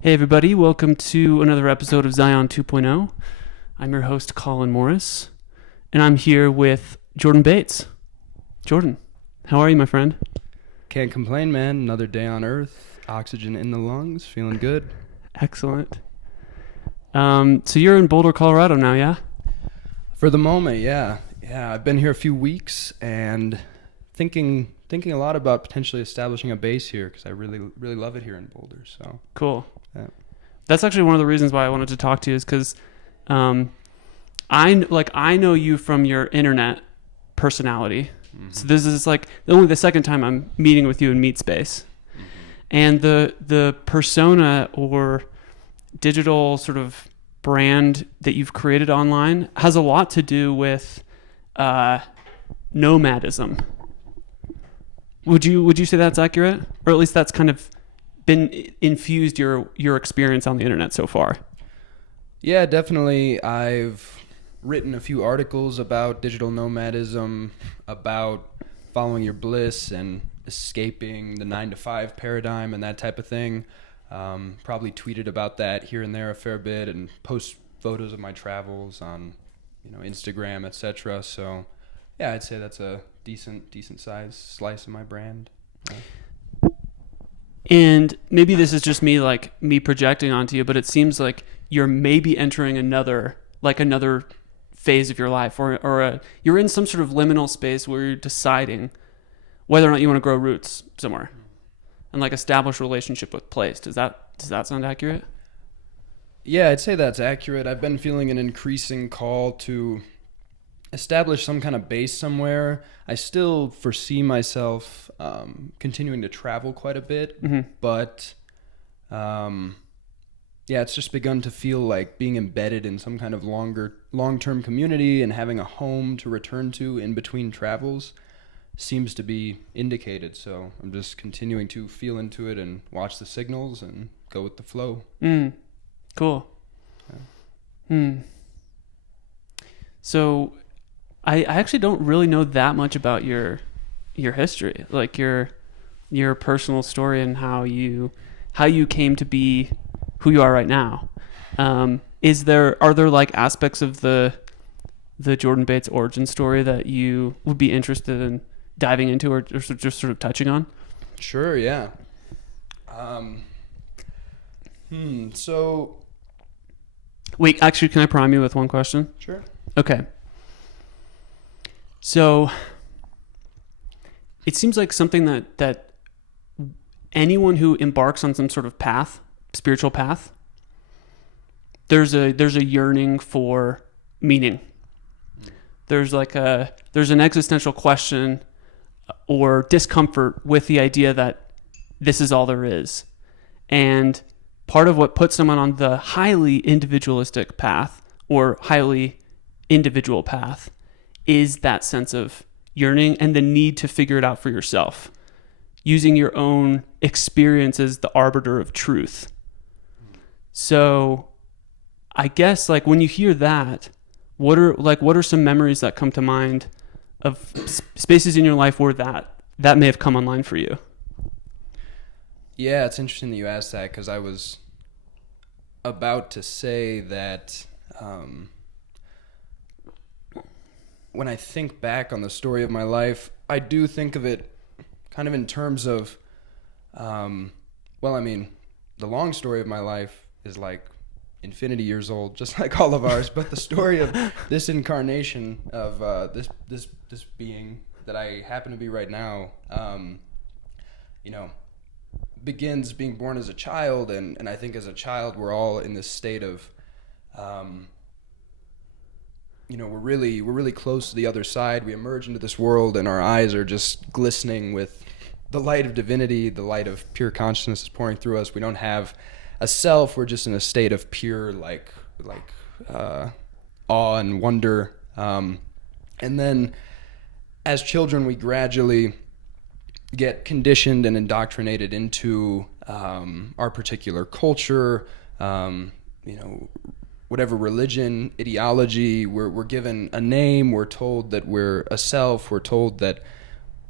Hey everybody, welcome to another episode of Zion 2.0. I'm your host Colin Morris, and I'm here with Jordan Bates. Jordan, how are you, my friend? Can't complain, man. Another day on Earth, oxygen in the lungs, feeling good. Excellent. So you're in Boulder, Colorado now, yeah? For the moment, yeah. I've been here a few weeks and thinking a lot about potentially establishing a base here because I really love it here in Boulder. So Cool. yeah. That's actually one of the reasons why I wanted to talk to you is because I know you from your internet personality. Mm-hmm. So this is like only the second time I'm meeting with you in Meet Space. Mm-hmm. And the persona or digital sort of brand that you've created online has a lot to do with nomadism. Would you say that's accurate? Or at least that's kind of been infused your experience on the internet so far? Yeah, definitely. I've written a few articles about digital nomadism, about following your bliss and escaping the 9-to-5 paradigm and that type of thing. Probably tweeted about that here and there a fair bit and post photos of my travels on, Instagram, etc. So, yeah, I'd say that's a decent size slice of my brand. Yeah. And maybe this is just me projecting onto you, but it seems like you're maybe entering another phase of your life, or you're in some sort of liminal space where you're deciding whether or not you want to grow roots somewhere and establish a relationship with place. Does that sound accurate? Yeah, I'd say that's accurate. I've been feeling an increasing call to establish some kind of base somewhere. I still foresee myself continuing to travel quite a bit, Mm-hmm. but it's just begun to feel like being embedded in some kind of long-term community and having a home to return to in between travels seems to be indicated. So I'm just continuing to feel into it and watch the signals and go with the flow. Cool. Yeah. So I actually don't really know that much about your history, like your personal story and how you came to be who you are right now. Are there aspects of the Jordan Bates origin story that you would be interested in diving into or just sort of touching on? Sure, yeah. So wait, actually, can I prime you with one question? Sure. Okay. So it seems like something that anyone who embarks on some sort of path, spiritual path, there's a yearning for meaning. There's an existential question or discomfort with the idea that this is all there is. And part of what puts someone on the highly individualistic path or highly individual path is that sense of yearning and the need to figure it out for yourself, using your own experience as the arbiter of truth. So I guess when you hear that, what are some memories that come to mind of spaces in your life where that may have come online for you? Yeah, it's interesting that you asked that because I was about to say that when I think back on the story of my life, I do think of it kind of in terms of, the long story of my life is like infinity years old, just like all of ours. But the story of this incarnation of this being that I happen to be right now, begins being born as a child, and I think as a child we're all in this state of, we're really close to the other side. We emerge into this world, and our eyes are just glistening with the light of divinity. The light of pure consciousness is pouring through us. We don't have a self. We're just in a state of pure awe and wonder. And then, as children, we gradually get conditioned and indoctrinated into our particular culture, whatever religion, ideology. We're given a name. We're told that we're a self. We're told that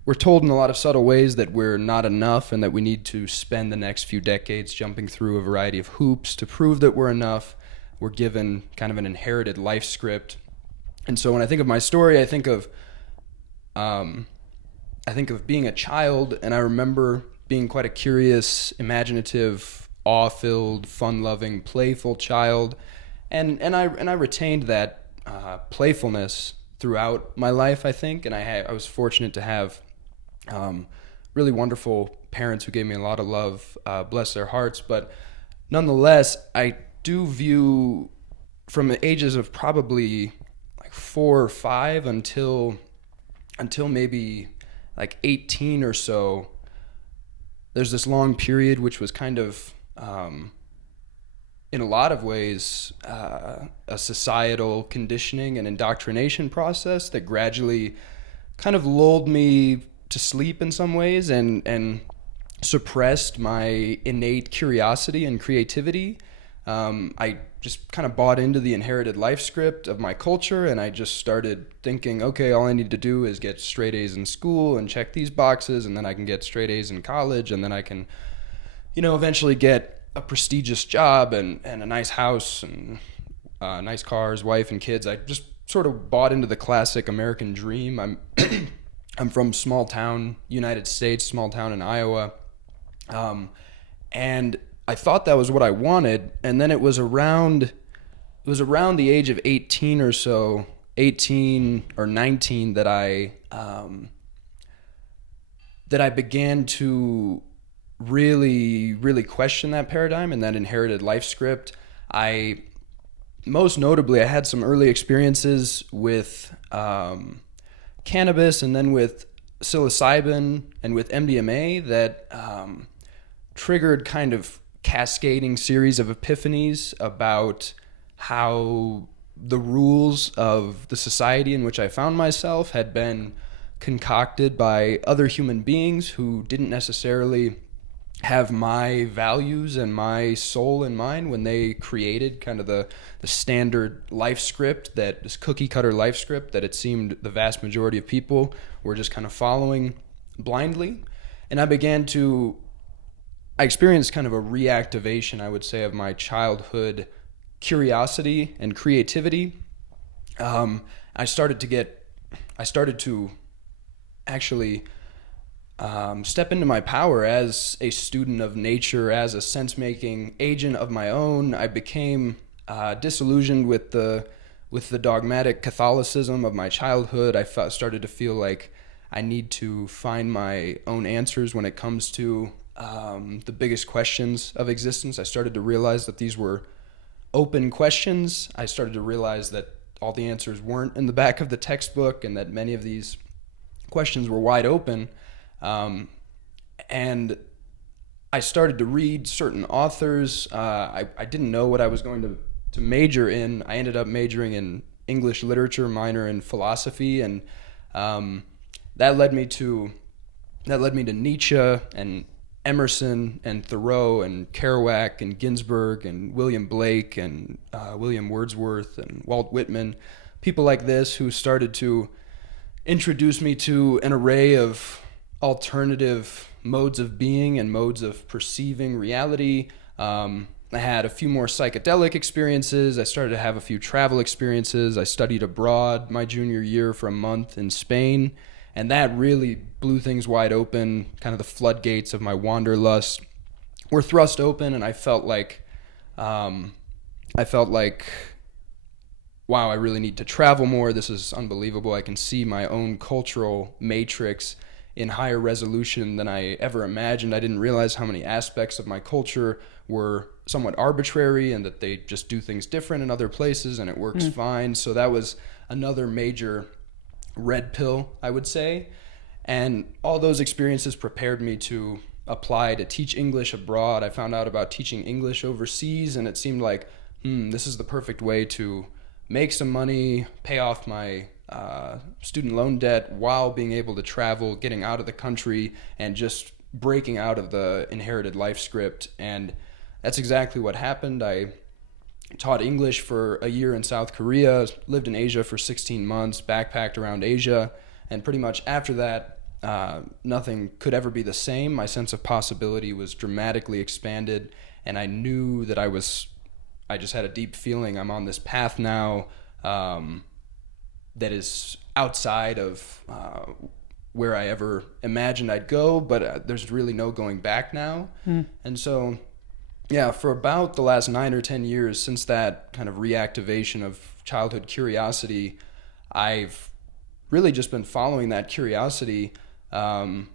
we're told in a lot of subtle ways that we're not enough and that we need to spend the next few decades jumping through a variety of hoops to prove that we're enough. We're given kind of an inherited life script. And so when I think of my story, I think of being a child, and I remember being quite a curious, imaginative, awe-filled, fun-loving, playful child, and I retained that playfulness throughout my life, I think, and I was fortunate to have really wonderful parents who gave me a lot of love, bless their hearts. But nonetheless, I do view from the ages of probably like 4 or 5 until maybe like 18 or so, there's this long period which was kind of in a lot of ways a societal conditioning and indoctrination process that gradually kind of lulled me to sleep in some ways and suppressed my innate curiosity and creativity. I just kind of bought into the inherited life script of my culture, and I just started thinking, okay, all I need to do is get straight A's in school and check these boxes, and then I can get straight A's in college, and then I can, eventually get a prestigious job and a nice house and nice cars, wife and kids. I just sort of bought into the classic American dream. I'm from small town, United States, small town in Iowa. And I thought that was what I wanted. And then it was around the age of 18 or so, 18 or 19, that I began to really, really question that paradigm and that inherited life script. Most notably, I had some early experiences with cannabis and then with psilocybin and with MDMA that triggered kind of cascading series of epiphanies about how the rules of the society in which I found myself had been concocted by other human beings who didn't necessarily have my values and my soul in mind when they created kind of the standard life script, that this cookie cutter life script that it seemed the vast majority of people were just kind of following blindly. And I experienced kind of a reactivation, I would say, of my childhood curiosity and creativity. I started to actually step into my power as a student of nature, as a sense-making agent of my own. I became disillusioned with the dogmatic Catholicism of my childhood. I started to feel like I need to find my own answers when it comes to the biggest questions of existence. I started to realize that these were open questions. I started to realize that all the answers weren't in the back of the textbook and that many of these questions were wide open. And I started to read certain authors. I didn't know what I was going to major in. I ended up majoring in English literature, minor in philosophy, and that led me to Nietzsche and Emerson and Thoreau and Kerouac and Ginsberg and William Blake and William Wordsworth and Walt Whitman, people like this who started to introduce me to an array of alternative modes of being and modes of perceiving reality. I had a few more psychedelic experiences. I started to have a few travel experiences. I studied abroad my junior year for a month in Spain, and that really blew things wide open. Kind of the floodgates of my wanderlust were thrust open, and I felt like, wow, I really need to travel more. This is unbelievable. I can see my own cultural matrix in higher resolution than I ever imagined. I didn't realize how many aspects of my culture were somewhat arbitrary and that they just do things different in other places and it works fine. So that was another major red pill, I would say. And all those experiences prepared me to apply to teach English abroad. I found out about teaching English overseas, and it seemed like, this is the perfect way to make some money, pay off my student loan debt while being able to travel, getting out of the country, and just breaking out of the inherited life script. And that's exactly what happened. I taught English for a year in South Korea, lived in Asia for 16 months, backpacked around Asia, and pretty much after that, nothing could ever be the same. My sense of possibility was dramatically expanded, and I knew that I just had a deep feeling I'm on this path now that is outside of where I ever imagined I'd go, but there's really no going back now. And so, yeah, for about the last 9 or 10 years since that kind of reactivation of childhood curiosity, I've really just been following that curiosity and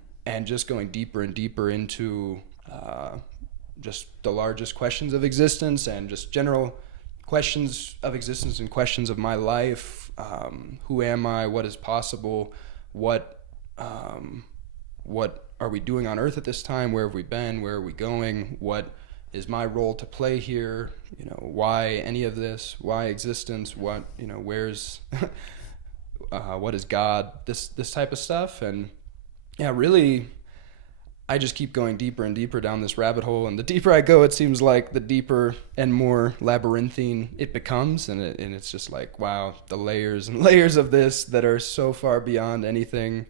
just going deeper and deeper into just the largest questions of existence and just general questions of existence and questions of my life. Who am I? What is possible? What are we doing on Earth at this time? Where have we been? Where are we going? What is my role to play here? You know, why any of this? Why existence? What, you know, where's what is God? This type of stuff. And yeah, really, I just keep going deeper and deeper down this rabbit hole, and the deeper I go, it seems like the deeper and more labyrinthine it becomes, and it's just like, wow, the layers and layers of this that are so far beyond anything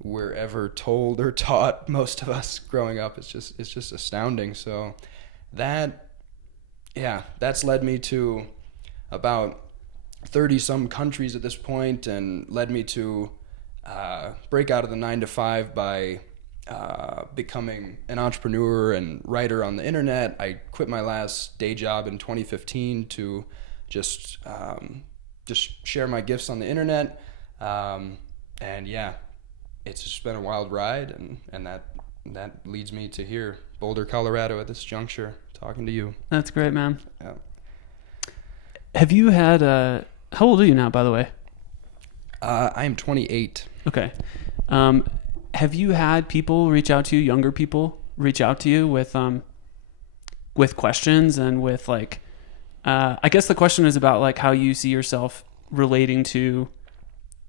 we're ever told or taught, most of us growing up. It's just astounding. So that's led me to about 30 some countries at this point, and led me to break out of the 9 to 5 by becoming an entrepreneur and writer on the internet. I quit my last day job in 2015 to just share my gifts on the internet. And yeah, it's just been a wild ride, and that leads me to here, Boulder, Colorado, at this juncture, talking to you. That's great, man. Yeah. Have you had how old are you now, by the way? I am 28. Okay. Have you had people reach out to you, younger people reach out to you with questions and with like, I guess the question is about like how you see yourself relating to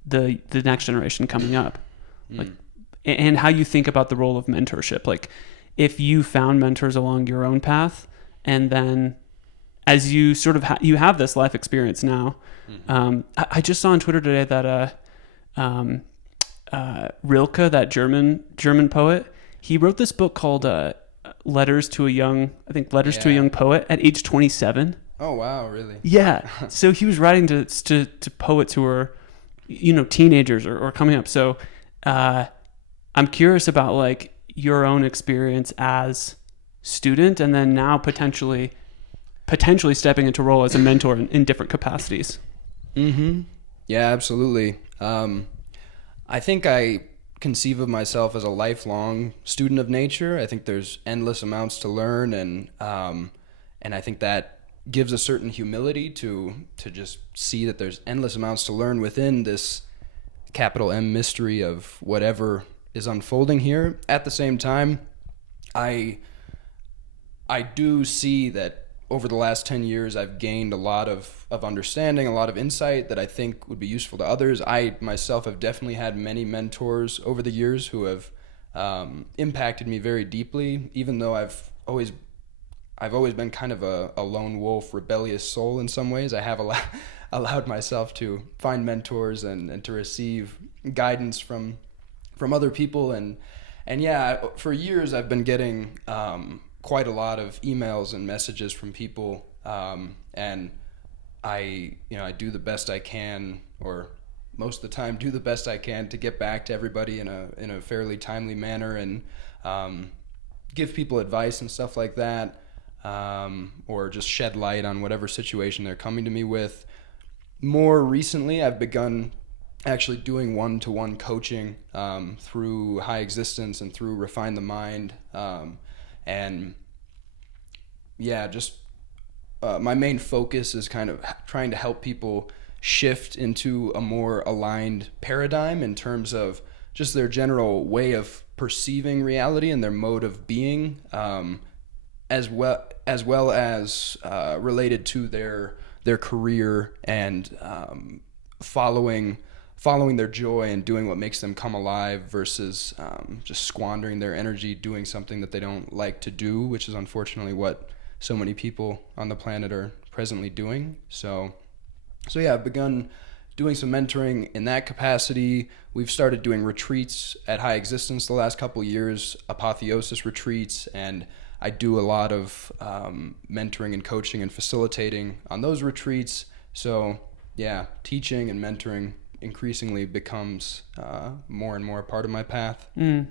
the next generation coming up, like, and how you think about the role of mentorship. Like, if you found mentors along your own path, and then as you sort of you have this life experience now. I just saw on Twitter today that Rilke, that German poet, he wrote this book called Letters to a Young Poet at age 27. Oh wow, really? Yeah. So he was writing to poets who were, you know, teenagers or coming up. So I'm curious about like your own experience as student, and then now potentially stepping into role as a mentor in different capacities. Yeah, absolutely. I think I conceive of myself as a lifelong student of nature. I think there's endless amounts to learn, and I think that gives a certain humility to just see that there's endless amounts to learn within this capital M mystery of whatever is unfolding here. At the same time, I do see that over the last 10 years, I've gained a lot of understanding, a lot of insight that I think would be useful to others. I myself have definitely had many mentors over the years who have impacted me very deeply, even though I've always been kind of a lone wolf, rebellious soul in some ways. I have allowed myself to find mentors and to receive guidance from other people. And yeah, for years I've been getting quite a lot of emails and messages from people, and I do the best I can, or most of the time do the best I can to get back to everybody in a fairly timely manner, and give people advice and stuff like that, or just shed light on whatever situation they're coming to me with. More recently, I've begun actually doing one-to-one coaching through High Existence and through Refine the Mind. And yeah, just my main focus is kind of trying to help people shift into a more aligned paradigm in terms of just their general way of perceiving reality and their mode of being, as well as related to their career and following their joy and doing what makes them come alive versus just squandering their energy doing something that they don't like to do, which is unfortunately what so many people on the planet are presently doing. So yeah, I've begun doing some mentoring in that capacity. We've started doing retreats at High Existence the last couple of years, apotheosis retreats, and I do a lot of mentoring and coaching and facilitating on those retreats. So yeah, teaching and mentoring increasingly becomes more and more a part of my path. Yeah.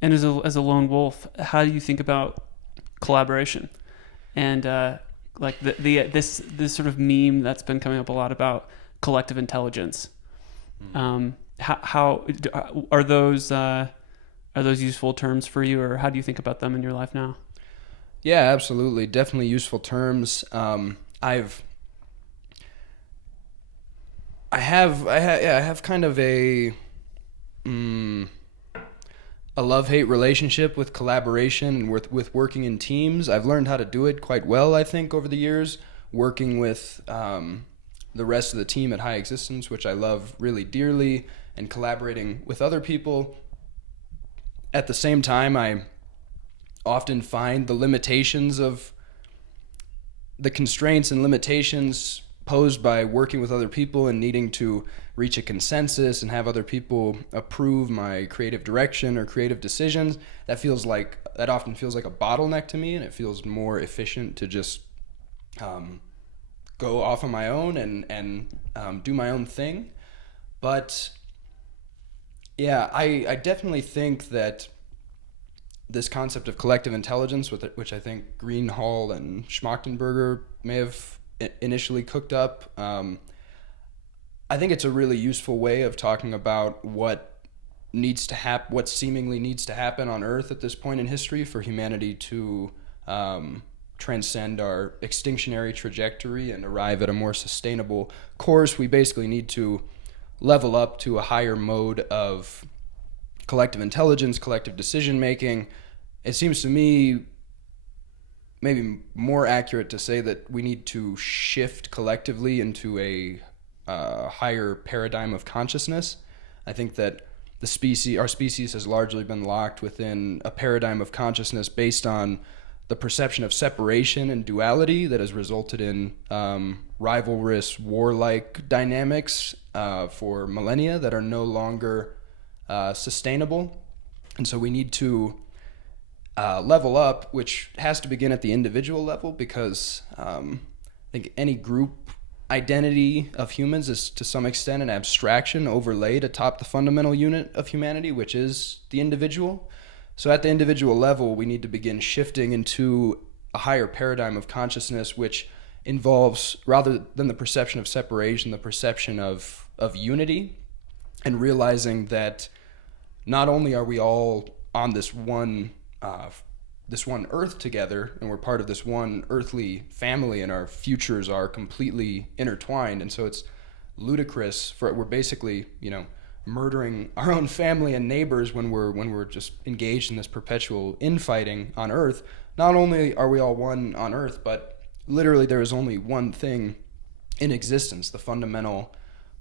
And as a lone wolf, how do you think about collaboration? And like this sort of meme that's been coming up a lot about collective intelligence. How are those useful terms for you, or how do you think about them in your life now? Yeah, absolutely, definitely useful terms. I have kind of a love-hate relationship with collaboration and with working in teams. I've learned how to do it quite well, I think, over the years, working with the rest of the team at High Existence, which I love really dearly, and collaborating with other people. At the same time, I often find the limitations of the constraints and limitations posed by working with other people and needing to reach a consensus and have other people approve my creative direction or creative decisions. That often feels like a bottleneck to me, and it feels more efficient to just go off on my own and do my own thing. But yeah, I definitely think that this concept of collective intelligence, which I think Greenhall and Schmachtenberger may have initially cooked up, I think it's a really useful way of talking about what seemingly needs to happen on Earth at this point in history for humanity to transcend our extinctionary trajectory and arrive at a more sustainable course. We basically need to level up to a higher mode of collective intelligence, collective decision making. It seems to me maybe more accurate to say that we need to shift collectively into a higher paradigm of consciousness. I think that our species has largely been locked within a paradigm of consciousness based on the perception of separation and duality that has resulted in rivalrous, warlike dynamics for millennia that are no longer sustainable. And so we need to level up, which has to begin at the individual level, because I think any group identity of humans is to some extent an abstraction overlaid atop the fundamental unit of humanity, which is the individual. So at the individual level, we need to begin shifting into a higher paradigm of consciousness, which involves, rather than the perception of separation, the perception of unity, and realizing that not only are we all on this one earth together, and we're part of this one earthly family, and our futures are completely intertwined. And so it's ludicrous we're basically, murdering our own family and neighbors when we're just engaged in this perpetual infighting on earth. Not only are we all one on earth, but literally there is only one thing in existence, the fundamental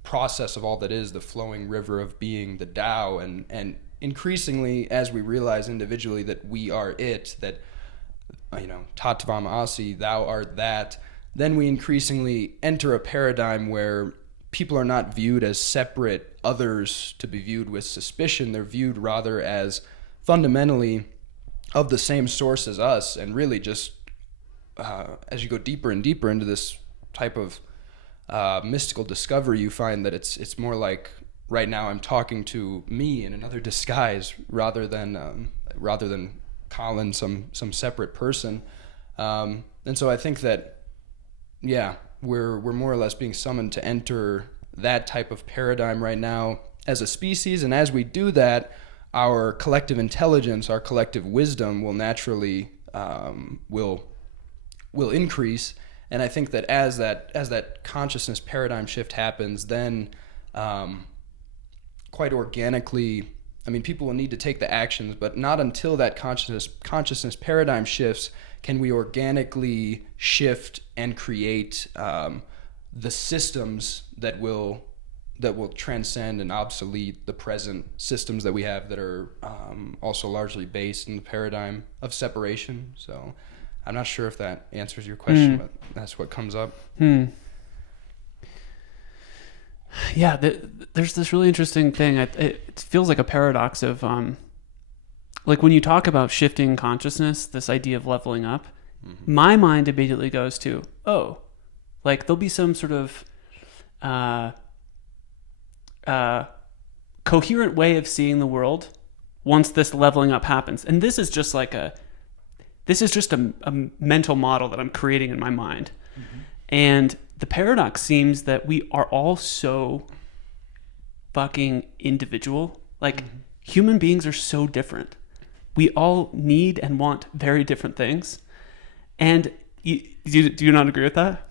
process of all that is, the flowing river of being, the Tao. And increasingly, as we realize individually that we are it, that, Tattvam Asi, thou art that, then we increasingly enter a paradigm where people are not viewed as separate others to be viewed with suspicion. They're viewed rather as fundamentally of the same source as us, and really just as you go deeper and deeper into this type of mystical discovery, you find that it's more like, right now I'm talking to me in another disguise rather than Colin, some separate person. And so I think that, yeah, we're more or less being summoned to enter that type of paradigm right now as a species. And as we do that, our collective intelligence, our collective wisdom will naturally will increase. And I think that as that consciousness paradigm shift happens, then quite organically, people will need to take the actions, but not until that consciousness paradigm shifts can we organically shift and create the systems that will transcend and obsolete the present systems that we have that are also largely based in the paradigm of separation. So I'm not sure if that answers your question, but that's what comes up. Yeah, there's this really interesting thing. It feels like a paradox of like when you talk about shifting consciousness, this idea of leveling up, my mind immediately goes to, oh, like there'll be some sort of uh, coherent way of seeing the world once this leveling up happens. And this is just a mental model that I'm creating in my mind. And the paradox seems that we are all so fucking individual. Like human beings are so different. We all need and want very different things. And do you not agree with that?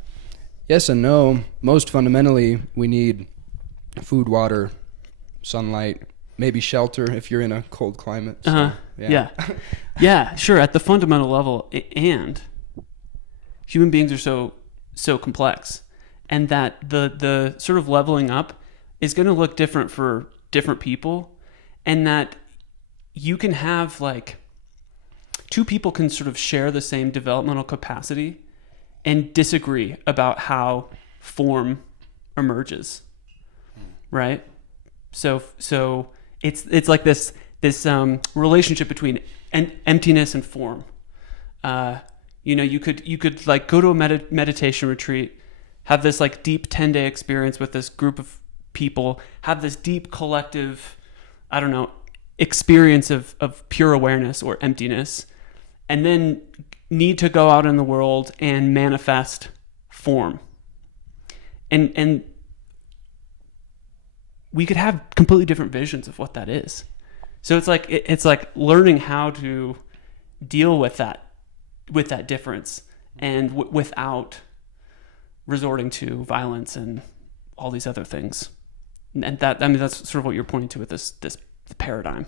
Yes and no. Most fundamentally, we need food, water, sunlight, maybe shelter if you're in a cold climate. So, Yeah, sure. At the fundamental level, and human beings are so complex, and that the sort of leveling up is going to look different for different people, and that you can have like two people can sort of share the same developmental capacity and disagree about how form emerges, right? So it's like this relationship between emptiness and form. You could like go to a meditation retreat, have this like deep 10-day experience with this group of people, have this deep collective, I don't know, experience of pure awareness or emptiness, and then need to go out in the world and manifest form. And we could have completely different visions of what that is. So it's like learning how to deal with that difference and without resorting to violence and all these other things. And that, I mean, that's sort of what you're pointing to with this paradigm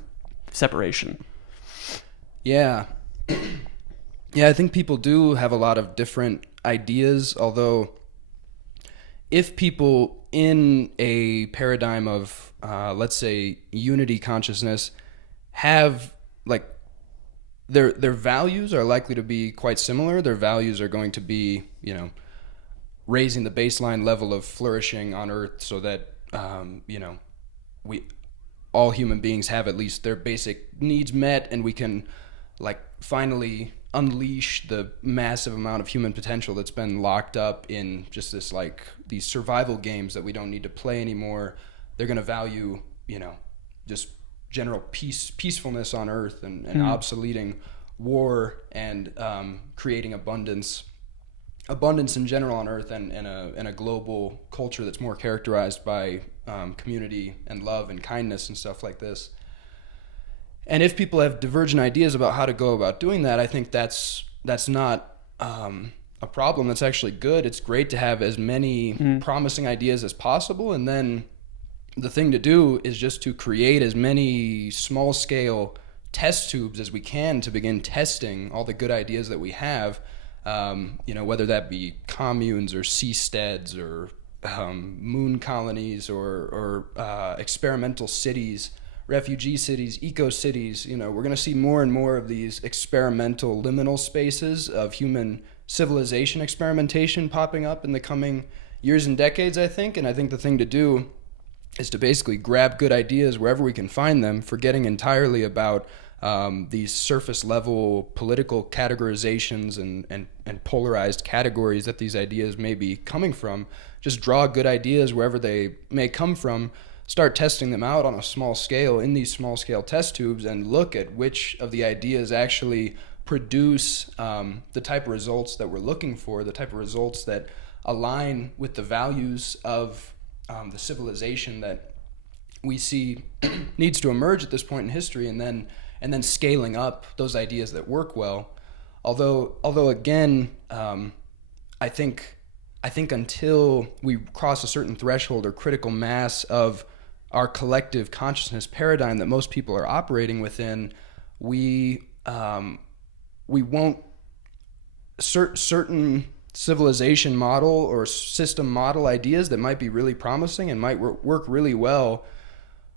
separation. Yeah. Yeah, I think people do have a lot of different ideas, although if people in a paradigm of, let's say, unity consciousness have, like, their values are likely to be quite similar. Their values are going to be, raising the baseline level of flourishing on Earth so that, we all human beings have at least their basic needs met, and we can, like, finally unleash the massive amount of human potential that's been locked up in just this, like, these survival games that we don't need to play anymore. They're going to value, just general peacefulness on Earth and obsoleting war and creating abundance in general on Earth and a global culture that's more characterized by community and love and kindness and stuff like this. And if people have divergent ideas about how to go about doing that, I think that's not a problem. That's actually good. It's great to have as many promising ideas as possible, and then the thing to do is just to create as many small-scale test tubes as we can to begin testing all the good ideas that we have, whether that be communes or seasteads or moon colonies or experimental cities, refugee cities, eco-cities. We're going to see more and more of these experimental liminal spaces of human civilization experimentation popping up in the coming years and decades, I think. And I think the thing to do is to basically grab good ideas wherever we can find them, forgetting entirely about these surface level political categorizations and polarized categories that these ideas may be coming from. Just draw good ideas wherever they may come from, start testing them out on a small scale in these small scale test tubes, and look at which of the ideas actually produce the type of results that we're looking for, the type of results that align with the values of the civilization that we see needs to emerge at this point in history, and then scaling up those ideas that work well. Although again, I think until we cross a certain threshold or critical mass of our collective consciousness paradigm that most people are operating within, we won't certain civilization model or system model ideas that might be really promising and might work really well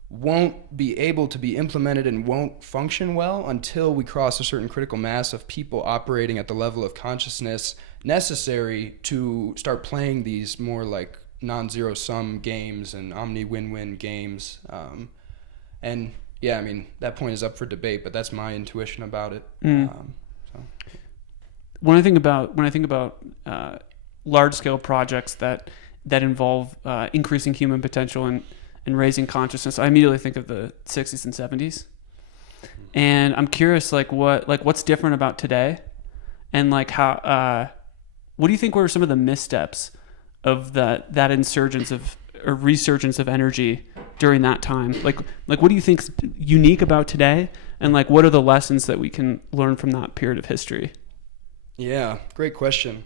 won't be able to be implemented and won't function well until we cross a certain critical mass of people operating at the level of consciousness necessary to start playing these more like non-zero sum games and omni win-win games. And yeah, I mean, that point is up for debate, but that's my intuition about it. So. When I think about large-scale projects that involve increasing human potential and raising consciousness, I immediately think of the 60s and 70s. And I'm curious, what's different about today, and how what do you think were some of the missteps of that insurgence of or resurgence of energy during that time? Like what do you think's unique about today, and what are the lessons that we can learn from that period of history? Yeah, great question.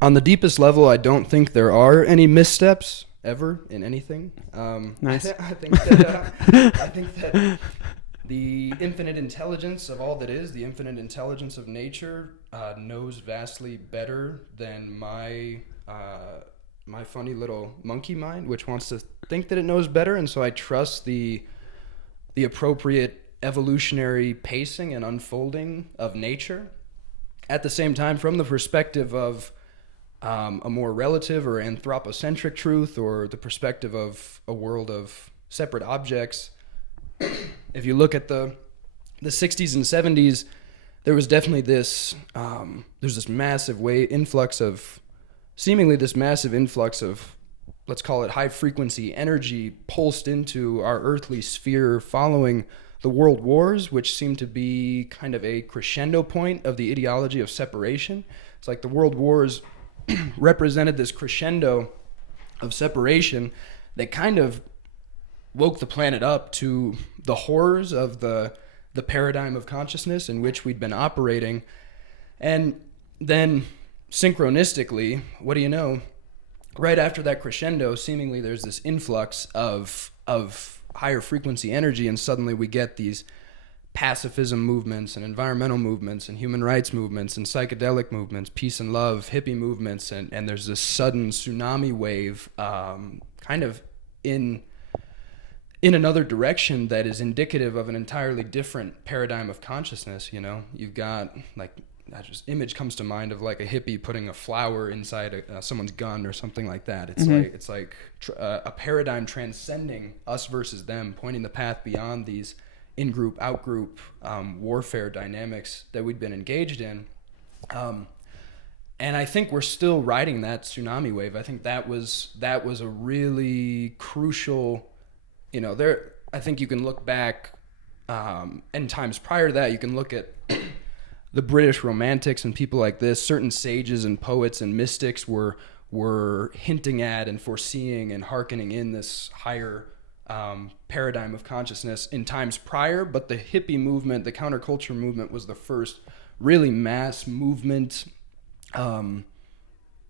On the deepest level, I don't think there are any missteps ever in anything. Nice. I think that the infinite intelligence of all that is, the infinite intelligence of nature, knows vastly better than my funny little monkey mind, which wants to think that it knows better. And so I trust the appropriate evolutionary pacing and unfolding of nature. At the same time, from the perspective of a more relative or anthropocentric truth, or the perspective of a world of separate objects, if you look at the 60s and 70s, there was definitely this massive influx of, let's call it high frequency energy, pulsed into our earthly sphere following the world wars, which seemed to be kind of a crescendo point of the ideology of separation. It's like the world wars represented this crescendo of separation that kind of woke the planet up to the horrors of the paradigm of consciousness in which we'd been operating. And then synchronistically, what do you know? Right after that crescendo, seemingly there's this influx of higher frequency energy, and suddenly we get these pacifism movements and environmental movements and human rights movements and psychedelic movements, peace and love, hippie movements, and there's this sudden tsunami wave kind of in another direction that is indicative of an entirely different paradigm of consciousness. You've got image comes to mind of a hippie putting a flower inside someone's gun or something like that. It's a paradigm transcending us versus them, pointing the path beyond these in-group, out-group warfare dynamics that we'd been engaged in. And I think we're still riding that tsunami wave. I think that was a really crucial, I think you can look back and times prior to that, you can look at the British romantics and people like this. Certain sages and poets and mystics were hinting at and foreseeing and hearkening in this higher paradigm of consciousness in times prior. But the hippie movement, the counterculture movement, was the first really mass movement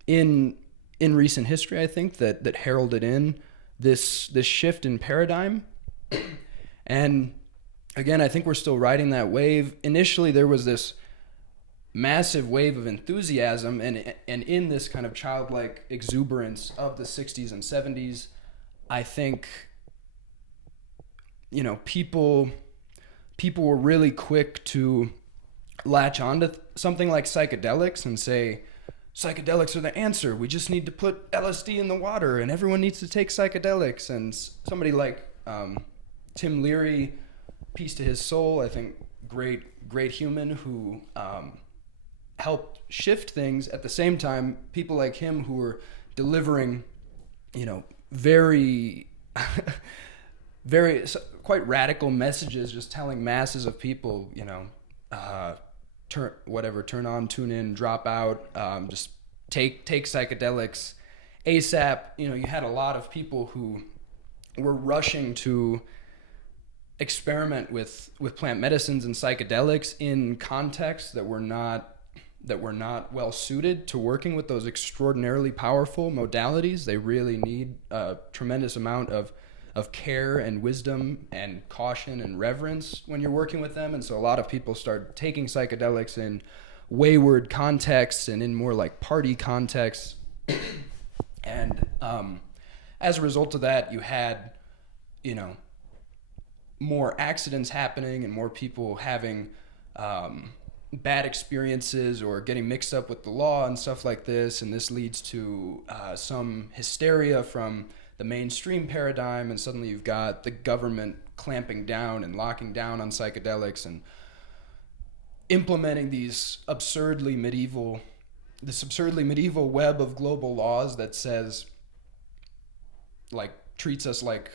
in recent history, I think, that heralded in this shift in paradigm. And again, I think we're still riding that wave. Initially, there was this massive wave of enthusiasm, and in this kind of childlike exuberance of the 60s and 70s, I think, people were really quick to latch onto something like psychedelics and say, psychedelics are the answer. We just need to put LSD in the water and everyone needs to take psychedelics. And somebody like Tim Leary, peace to his soul, I think great human who helped shift things. At the same time, people like him who were delivering, very, very quite radical messages, just telling masses of people, turn on, tune in, drop out, just take psychedelics ASAP. You had a lot of people who were rushing to experiment with plant medicines and psychedelics in contexts that were not well suited to working with those extraordinarily powerful modalities. They really need a tremendous amount of care and wisdom and caution and reverence when you're working with them. And so a lot of people start taking psychedelics in wayward contexts and in more like party contexts. And as a result of that, you had, more accidents happening and more people having bad experiences or getting mixed up with the law and stuff like this, and this leads to some hysteria from the mainstream paradigm, and suddenly you've got the government clamping down and locking down on psychedelics and implementing this absurdly medieval web of global laws that says, like, treats us like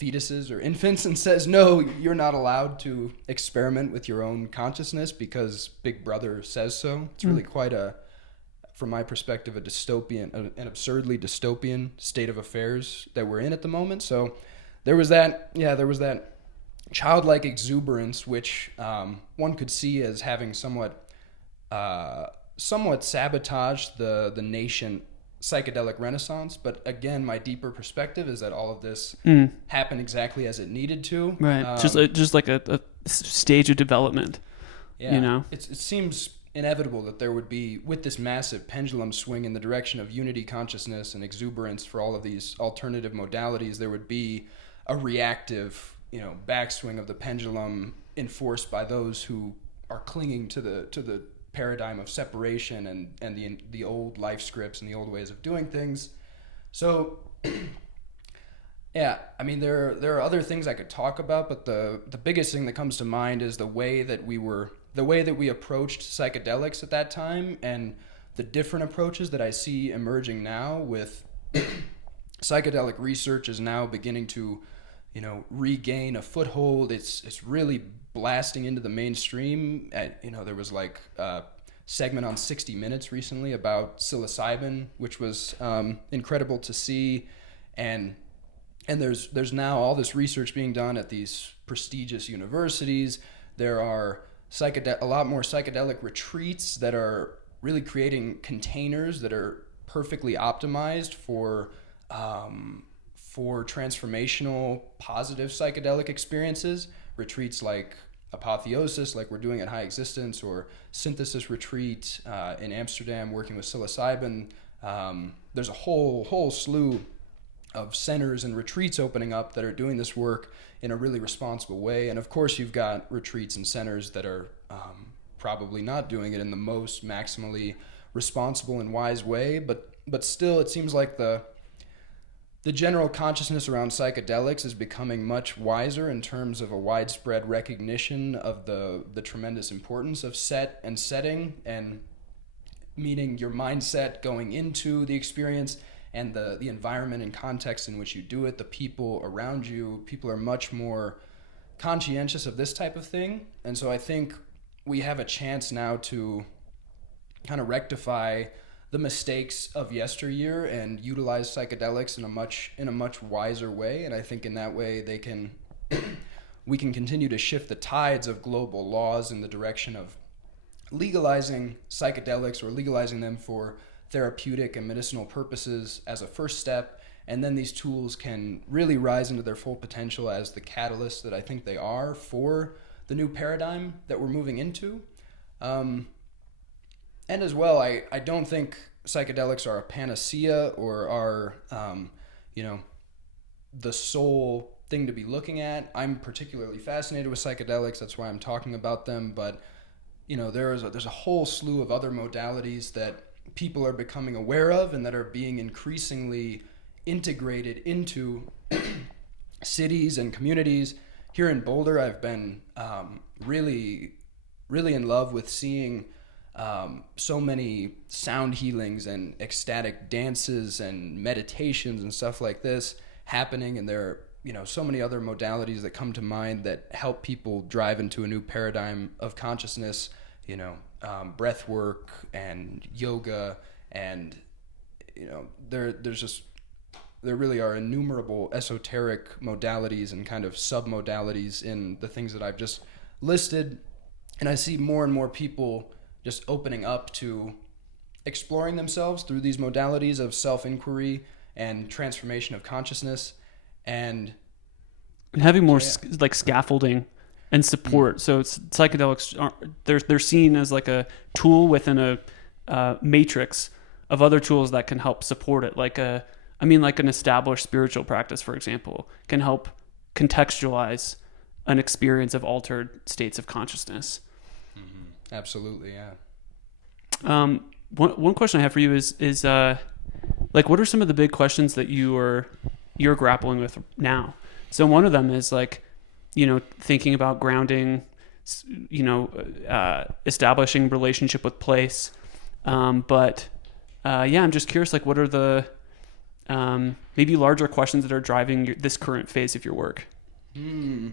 fetuses or infants and says, no, you're not allowed to experiment with your own consciousness because Big Brother says so. It's really quite from my perspective, an absurdly dystopian state of affairs that we're in at the moment. So there was that childlike exuberance, which one could see as having somewhat sabotaged the nascent psychedelic renaissance. But again, my deeper perspective is that all of this happened exactly as it needed to. Right. Just like a stage of development. Yeah. You know, it seems inevitable that there would be, with this massive pendulum swing in the direction of unity consciousness and exuberance for all of these alternative modalities, there would be a reactive, backswing of the pendulum enforced by those who are clinging to the paradigm of separation and the old life scripts and the old ways of doing things. So yeah, I mean, there are other things I could talk about, but the biggest thing that comes to mind is the way that we approached psychedelics at that time, and the different approaches that I see emerging now with psychedelic research is now beginning to, regain a foothold. It's really blasting into the mainstream. There was like a segment on 60 Minutes recently about psilocybin, which was incredible to see, and there's now all this research being done at these prestigious universities. There are a lot more psychedelic retreats that are really creating containers that are perfectly optimized for transformational, positive psychedelic experiences. Retreats like Apotheosis, like we're doing at High Existence, or Synthesis Retreat in Amsterdam, working with psilocybin. There's a whole slew of centers and retreats opening up that are doing this work in a really responsible way. And of course, you've got retreats and centers that are probably not doing it in the most maximally responsible and wise way. But still, it seems like the general consciousness around psychedelics is becoming much wiser in terms of a widespread recognition of the tremendous importance of set and setting, and meaning your mindset going into the experience and the environment and context in which you do it, the people around you. People are much more conscientious of this type of thing. And so I think we have a chance now to kind of rectify the mistakes of yesteryear and utilize psychedelics in a much wiser way. And I think in that way we can continue to shift the tides of global laws in the direction of legalizing psychedelics, or legalizing them for therapeutic and medicinal purposes as a first step, and then these tools can really rise into their full potential as the catalysts that I think they are for the new paradigm that we're moving into. And as well, I don't think psychedelics are a panacea or are, the sole thing to be looking at. I'm particularly fascinated with psychedelics. That's why I'm talking about them. But, there's a whole slew of other modalities that people are becoming aware of and that are being increasingly integrated into cities and communities. Here in Boulder, I've been really, really in love with seeing so many sound healings and ecstatic dances and meditations and stuff like this happening. And there are, so many other modalities that come to mind that help people drive into a new paradigm of consciousness, breath work and yoga, and there really are innumerable esoteric modalities and kind of sub-modalities in the things that I've just listed. And I see more and more people just opening up to exploring themselves through these modalities of self-inquiry and transformation of consciousness, and having more like scaffolding and support. So psychedelics they're seen as like a tool within a matrix of other tools that can help support it. Like an established spiritual practice, for example, can help contextualize an experience of altered states of consciousness. Absolutely, yeah. One question I have for you is like, what are some of the big questions that you're grappling with now? So one of them is like, thinking about grounding, establishing relationship with place. But I'm just curious, like, what are the maybe larger questions that are driving this current phase of your work? Yeah,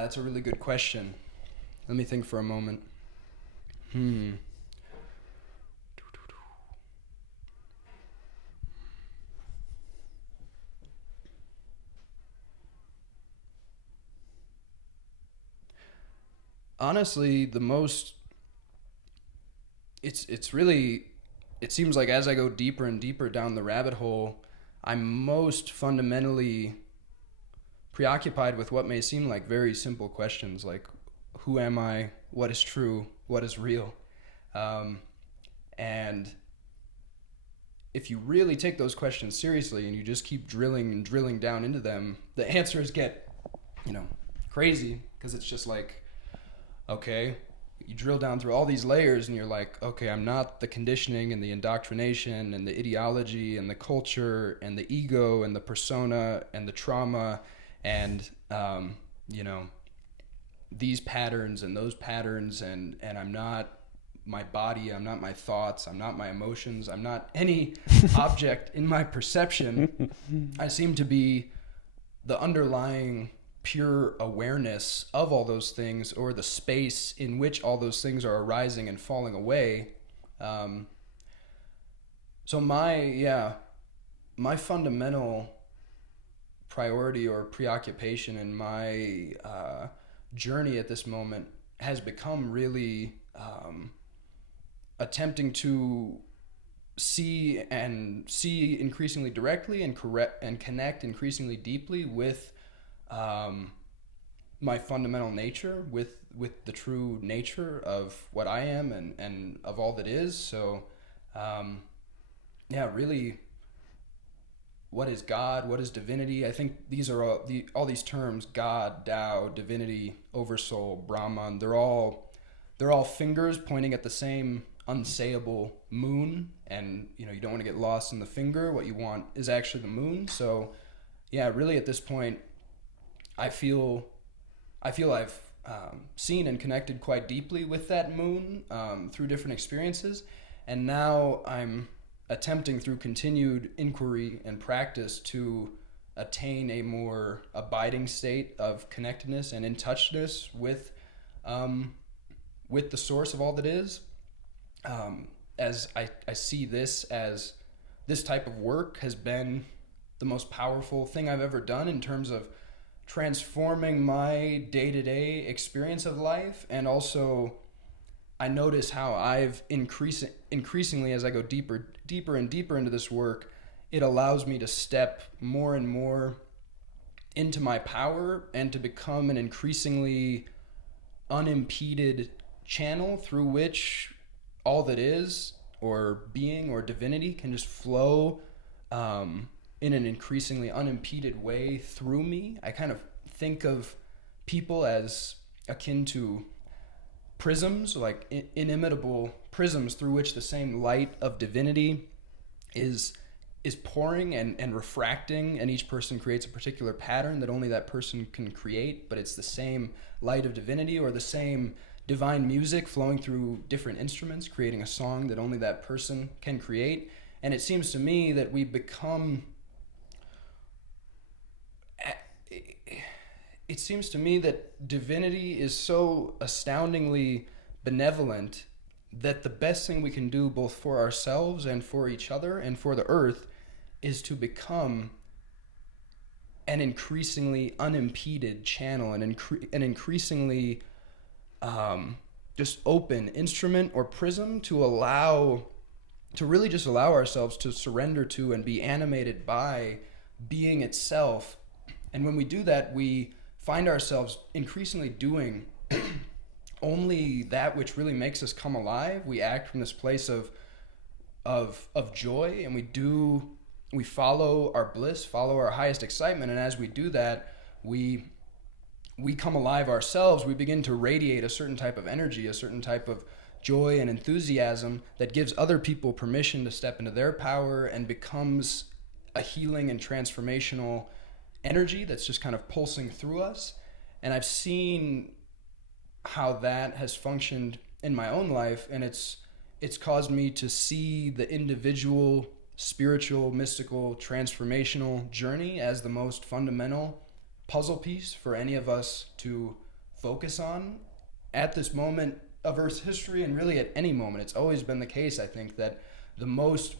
that's a really good question. Let me think for a moment. Honestly, it's really, it seems like as I go deeper and deeper down the rabbit hole, I'm most fundamentally preoccupied with what may seem like very simple questions, like who am I, what is true, what is real, and if you really take those questions seriously and you just keep drilling and drilling down into them, the answers get, crazy, because it's just like, okay, you drill down through all these layers and you're like, okay, I'm not the conditioning and the indoctrination and the ideology and the culture and the ego and the persona and the trauma and, these patterns and those patterns, and I'm not my body, I'm not my thoughts, I'm not my emotions, I'm not any object in my perception. I seem to be the underlying pure awareness of all those things, or the space in which all those things are arising and falling away. So my fundamental priority or preoccupation in my journey at this moment has become really attempting to see increasingly directly and connect increasingly deeply with my fundamental nature, with the true nature of what I am and of all that is. So really, what is God? What is divinity? I think these are all these terms: God, Tao, divinity, oversoul, Brahman. They're all fingers pointing at the same unsayable moon, and you don't want to get lost in the finger. What you want is actually the moon. So really at this point, I feel I've seen and connected quite deeply with that moon through different experiences, and now I'm attempting through continued inquiry and practice to attain a more abiding state of connectedness and in touchness with the source of all that is. As I see this as this type of work has been the most powerful thing I've ever done in terms of transforming my day-to-day experience of life. And also I notice how I've increasingly, as I go deeper and deeper into this work, it allows me to step more and more into my power and to become an increasingly unimpeded channel through which all that is, or being, or divinity can just flow in an increasingly unimpeded way through me. I kind of think of people as akin to prisms, like inimitable prisms through which the same light of divinity is pouring and refracting, and each person creates a particular pattern that only that person can create, but it's the same light of divinity, or the same divine music flowing through different instruments, creating a song that only that person can create. And it seems to me that divinity is so astoundingly benevolent that the best thing we can do, both for ourselves and for each other and for the earth, is to become an increasingly unimpeded channel, an increasingly just open instrument or prism to really just allow ourselves to surrender to and be animated by being itself. And when we do that, we find ourselves increasingly doing only that which really makes us come alive. We act from this place of joy, and we follow our bliss, follow our highest excitement. And as we do that, we we come alive ourselves, we begin to radiate a certain type of energy, a certain type of joy and enthusiasm that gives other people permission to step into their power and becomes a healing and transformational energy that's just kind of pulsing through us. And I've seen how that has functioned in my own life, and it's caused me to see the individual spiritual, mystical, transformational journey as the most fundamental puzzle piece for any of us to focus on at this moment of Earth's history, and really at any moment. It's always been the case, I think, that the most,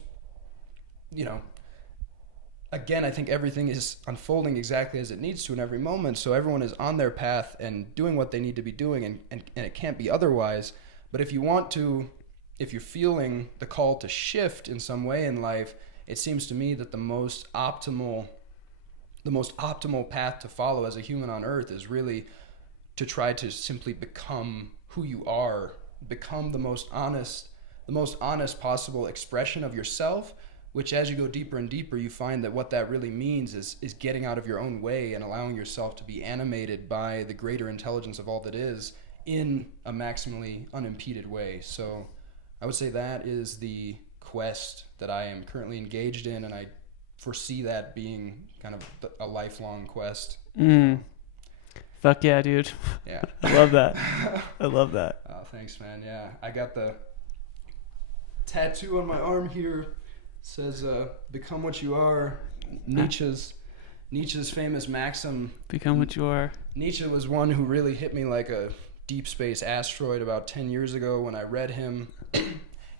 again, I think everything is unfolding exactly as it needs to in every moment, so everyone is on their path and doing what they need to be doing, and it can't be otherwise. But if you're feeling the call to shift in some way in life, it seems to me that the most optimal path to follow as a human on Earth is really to try to simply become who you are, become the most honest possible expression of yourself, which as you go deeper and deeper, you find that what that really means is getting out of your own way and allowing yourself to be animated by the greater intelligence of all that is in a maximally unimpeded way. So I would say that is the quest that I am currently engaged in, and I foresee that being kind of a lifelong quest. Fuck yeah, dude. Yeah. I love that. I love that. Oh, thanks, man. Yeah. I got the tattoo on my arm here. It says, become what you are. Nietzsche's famous maxim. Become what you are. Nietzsche was one who really hit me like a deep space asteroid about 10 years ago when I read him.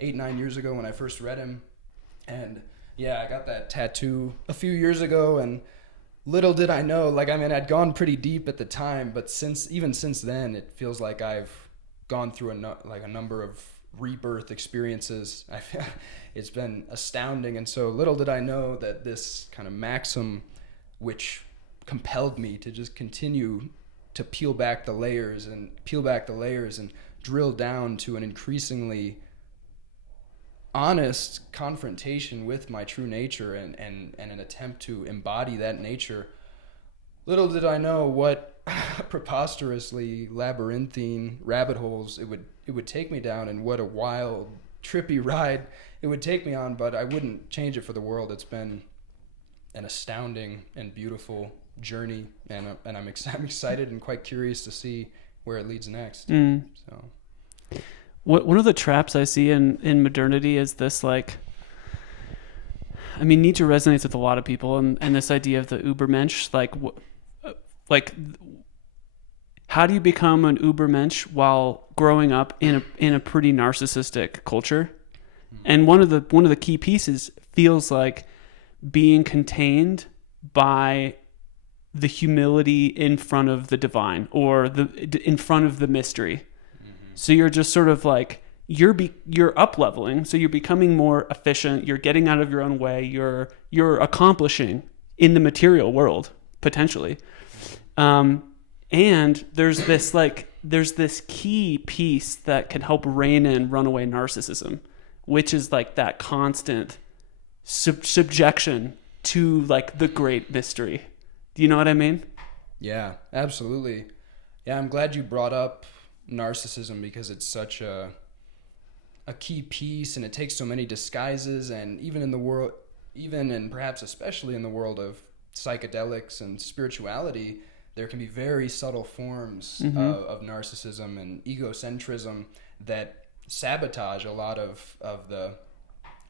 8-9 years ago when I first read him. And yeah, I got that tattoo a few years ago, and little did I know, I'd gone pretty deep at the time, but even since then, it feels like I've gone through a number of rebirth experiences. It's been astounding. And so little did I know that this kind of maxim, which compelled me to just continue to peel back the layers and drill down to an increasingly honest confrontation with my true nature and an attempt to embody that nature. Little did I know what preposterously labyrinthine rabbit holes it would take me down, and what a wild, trippy ride it would take me on, but I wouldn't change it for the world. It's been an astounding and beautiful journey, and I'm excited and quite curious to see where it leads next. So one of the traps I see in modernity is this, Nietzsche resonates with a lot of people, and this idea of the ubermensch, how do you become an ubermensch while growing up in a pretty narcissistic culture? And one of the key pieces feels like being contained by the humility in front of the divine, or in front of the mystery. So you're just sort of you're up leveling. So you're becoming more efficient. You're getting out of your own way. You're accomplishing in the material world potentially. And there's this key piece that can help rein in runaway narcissism, which is that constant subjection to the great mystery. Do you know what I mean? Yeah, absolutely. Yeah, I'm glad you brought up narcissism, because it's such a key piece, and it takes so many disguises, and even and perhaps especially in the world of psychedelics and spirituality, there can be very subtle forms of narcissism and egocentrism that sabotage a lot of the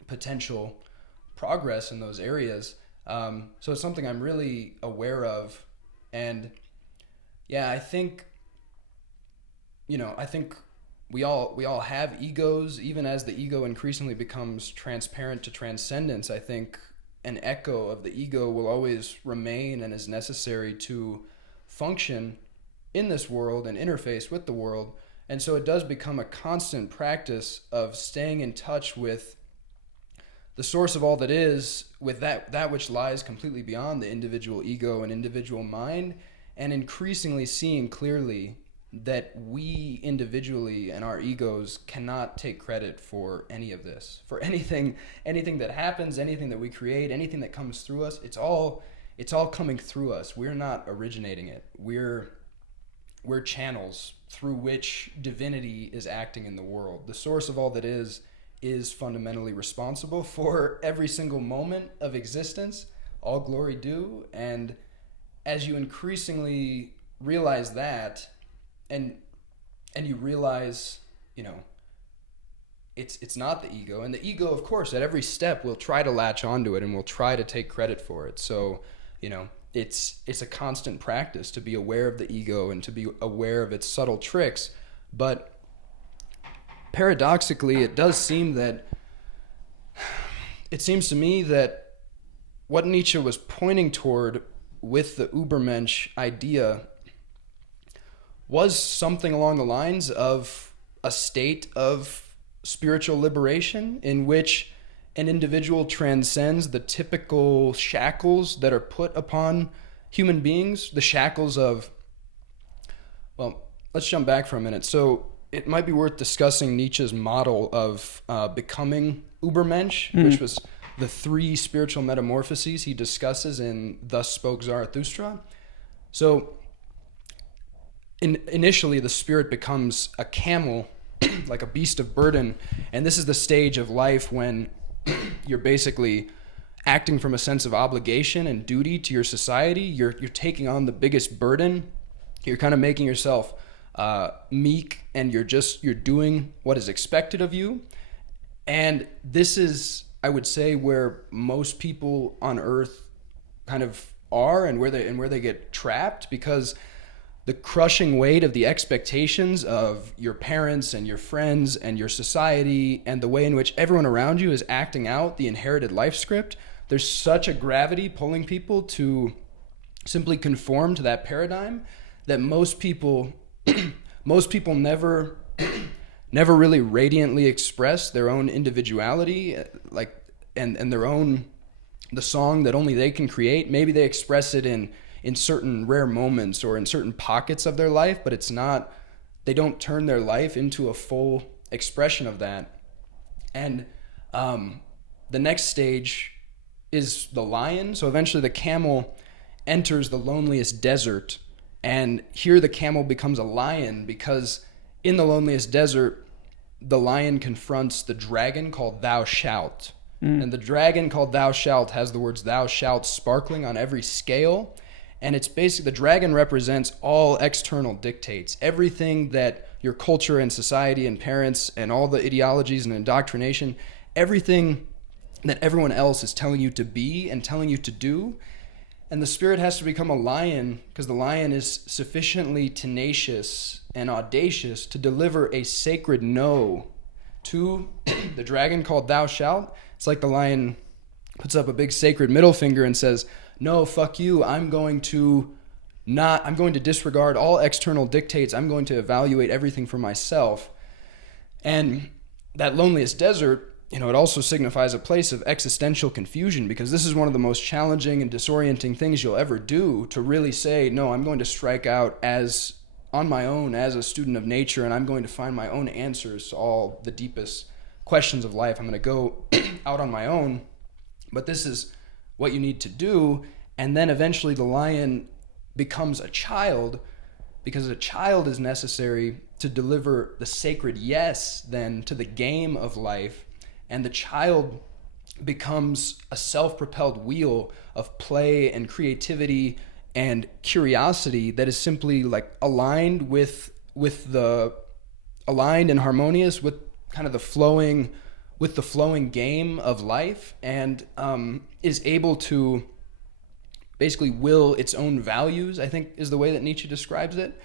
potential progress in those areas. So it's something I'm really aware of, and yeah, I think we all have egos. Even as the ego increasingly becomes transparent to transcendence, I think an echo of the ego will always remain and is necessary to function in this world and interface with the world. And so it does become a constant practice of staying in touch with the source of all that is, with that which lies completely beyond the individual ego and individual mind, and increasingly seeing clearly that we individually and our egos cannot take credit for any of this, for anything that happens, anything that we create, anything that comes through us. It's all coming through us. We're not originating it. We're we're channels through which divinity is acting in the world. The source of all that is fundamentally responsible for every single moment of existence. All glory due. And as you increasingly realize that, and you realize, it's not the ego. And the ego, of course, at every step will try to latch onto it and will try to take credit for it. So, it's a constant practice to be aware of the ego and to be aware of its subtle tricks. But paradoxically, it seems to me that what Nietzsche was pointing toward with the ubermensch idea was something along the lines of a state of spiritual liberation in which an individual transcends the typical shackles that are put upon human beings, the shackles of, well, let's jump back for a minute. So it might be worth discussing Nietzsche's model of becoming ubermensch, which was the 3 spiritual metamorphoses he discusses in Thus Spoke Zarathustra. So initially, the spirit becomes a camel, like a beast of burden, and this is the stage of life when you're basically acting from a sense of obligation and duty to your society. You're taking on the biggest burden. You're kind of making yourself meek, and you're doing what is expected of you. And this is, I would say, where most people on earth kind of are, and where they get trapped, because the crushing weight of the expectations of your parents and your friends and your society and the way in which everyone around you is acting out the inherited life script, there's such a gravity pulling people to simply conform to that paradigm that most people never really radiantly express their own individuality, and their own, the song that only they can create. Maybe they express it in certain rare moments or in certain pockets of their life, but they don't turn their life into a full expression of that. And the next stage is the lion. So eventually the camel enters the loneliest desert, and here the camel becomes a lion, because in the loneliest desert, the lion confronts the dragon called Thou Shalt. And the dragon called Thou Shalt has the words Thou Shalt sparkling on every scale. And it's basically, the dragon represents all external dictates, everything that your culture and society and parents and all the ideologies and indoctrination, everything that everyone else is telling you to be and telling you to do. And the spirit has to become a lion, because the lion is sufficiently tenacious and audacious to deliver a sacred no to the dragon called Thou Shalt. It's like the lion puts up a big sacred middle finger and says, no, fuck you. I'm going to disregard all external dictates. I'm going to evaluate everything for myself. And that loneliest desert, it also signifies a place of existential confusion, because this is one of the most challenging and disorienting things you'll ever do, to really say, no, I'm going to strike out on my own as a student of nature, and I'm going to find my own answers to all the deepest questions of life. I'm going to go out on my own. But this is what you need to do. And then eventually the lion becomes a child, because a child is necessary to deliver the sacred yes then to the game of life. And the child becomes a self-propelled wheel of play and creativity and curiosity that is simply like aligned and harmonious with kind of the flowing game of life, and is able to basically will its own values, I think is the way that Nietzsche describes it.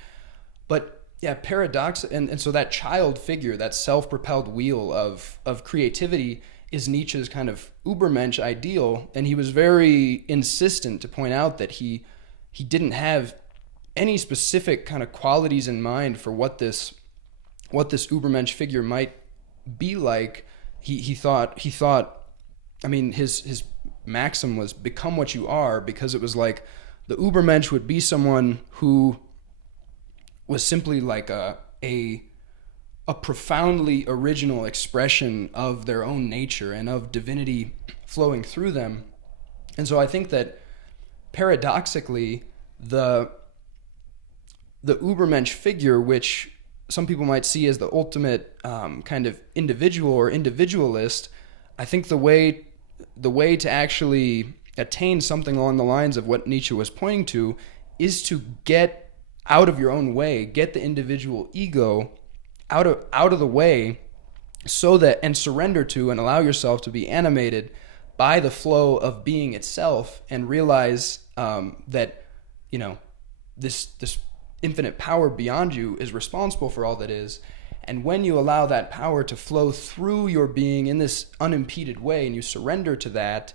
But yeah, paradox, and so that child figure, that self-propelled wheel of creativity, is Nietzsche's kind of ubermensch ideal, and he was very insistent to point out that he didn't have any specific kind of qualities in mind for what this ubermensch figure might be like. He thought, I mean, his maxim was become what you are, because it was like the ubermensch would be someone who was simply like a profoundly original expression of their own nature and of divinity flowing through them. And so I think that paradoxically, the the ubermensch figure, which some people might see as the ultimate kind of individual or individualist, I think the way to actually attain something along the lines of what Nietzsche was pointing to is to get out of your own way, get the individual ego out of the way, so that, and surrender to and allow yourself to be animated by the flow of being itself, and realize that, you know, this infinite power beyond you is responsible for all that is. And when you allow that power to flow through your being in this unimpeded way, and you surrender to that,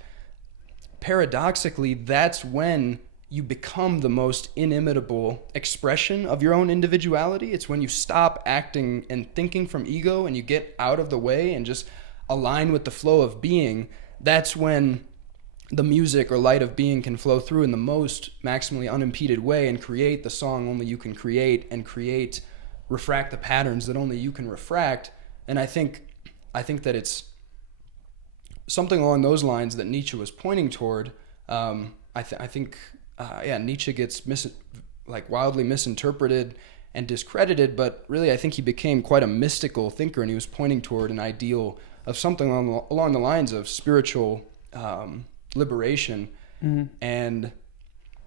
paradoxically, that's when you become the most inimitable expression of your own individuality. It's when you stop acting and thinking from ego, and you get out of the way and just align with the flow of being. That's when the music or light of being can flow through in the most maximally unimpeded way, and create the song only you can create, and refract the patterns that only you can refract. And I think that it's something along those lines that Nietzsche was pointing toward. I think Nietzsche gets wildly misinterpreted and discredited, but really I think he became quite a mystical thinker, and he was pointing toward an ideal of something along the lines of spiritual liberation. Mm-hmm.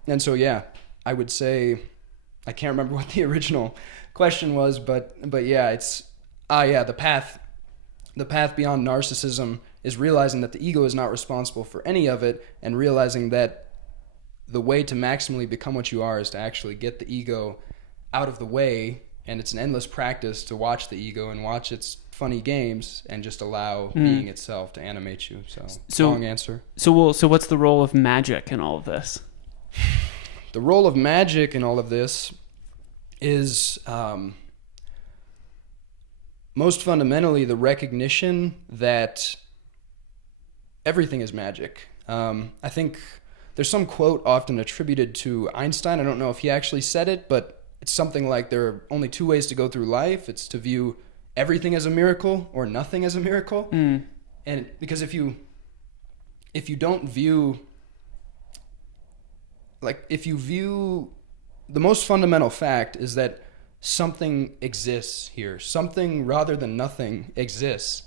And so, yeah, I would say, I can't remember what the original question was, but yeah, it's the path beyond narcissism is realizing that the ego is not responsible for any of it, and realizing that the way to maximally become what you are is to actually get the ego out of the way. And it's an endless practice to watch the ego and watch its funny games, and just allow being itself to animate you. So long answer. So what's the role of magic in all of this? The role of magic in all of this is most fundamentally the recognition that everything is magic. I think there's some quote often attributed to Einstein. I don't know if he actually said it, but it's something like, there are only two ways to go through life. It's to view everything as a miracle or nothing as a miracle. And because if you don't view, if you view, the most fundamental fact is that something exists here. Something rather than nothing exists.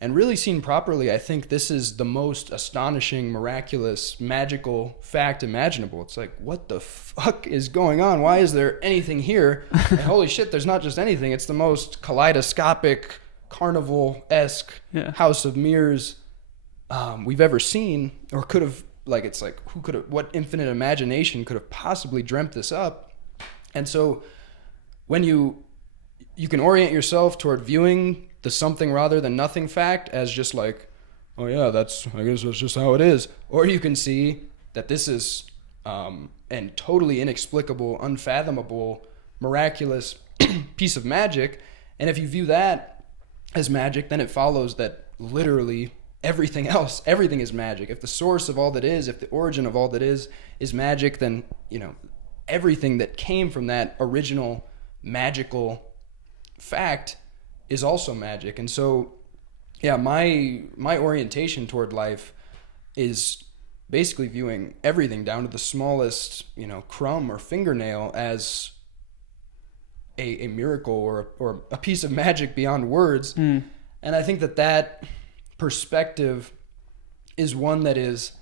And really seen properly, I think this is the most astonishing, miraculous, magical fact imaginable. It's like, what the fuck is going on? Why is there anything here? And holy shit, there's not just anything. It's the most kaleidoscopic, carnival-esque house of mirrors we've ever seen, or could have. It's like, what infinite imagination could have possibly dreamt this up? And so when you can orient yourself toward viewing the something rather than nothing fact as just like, oh yeah, I guess that's just how it is. Or you can see that this is an totally inexplicable, unfathomable, miraculous piece of magic. And if you view that as magic, then it follows that literally everything is magic. If the source of all that is, if the origin of all that is magic, then, everything that came from that original magical fact is also magic. And so, yeah, my orientation toward life is basically viewing everything down to the smallest, crumb or fingernail as a miracle or a piece of magic beyond words. And I think that perspective is one that is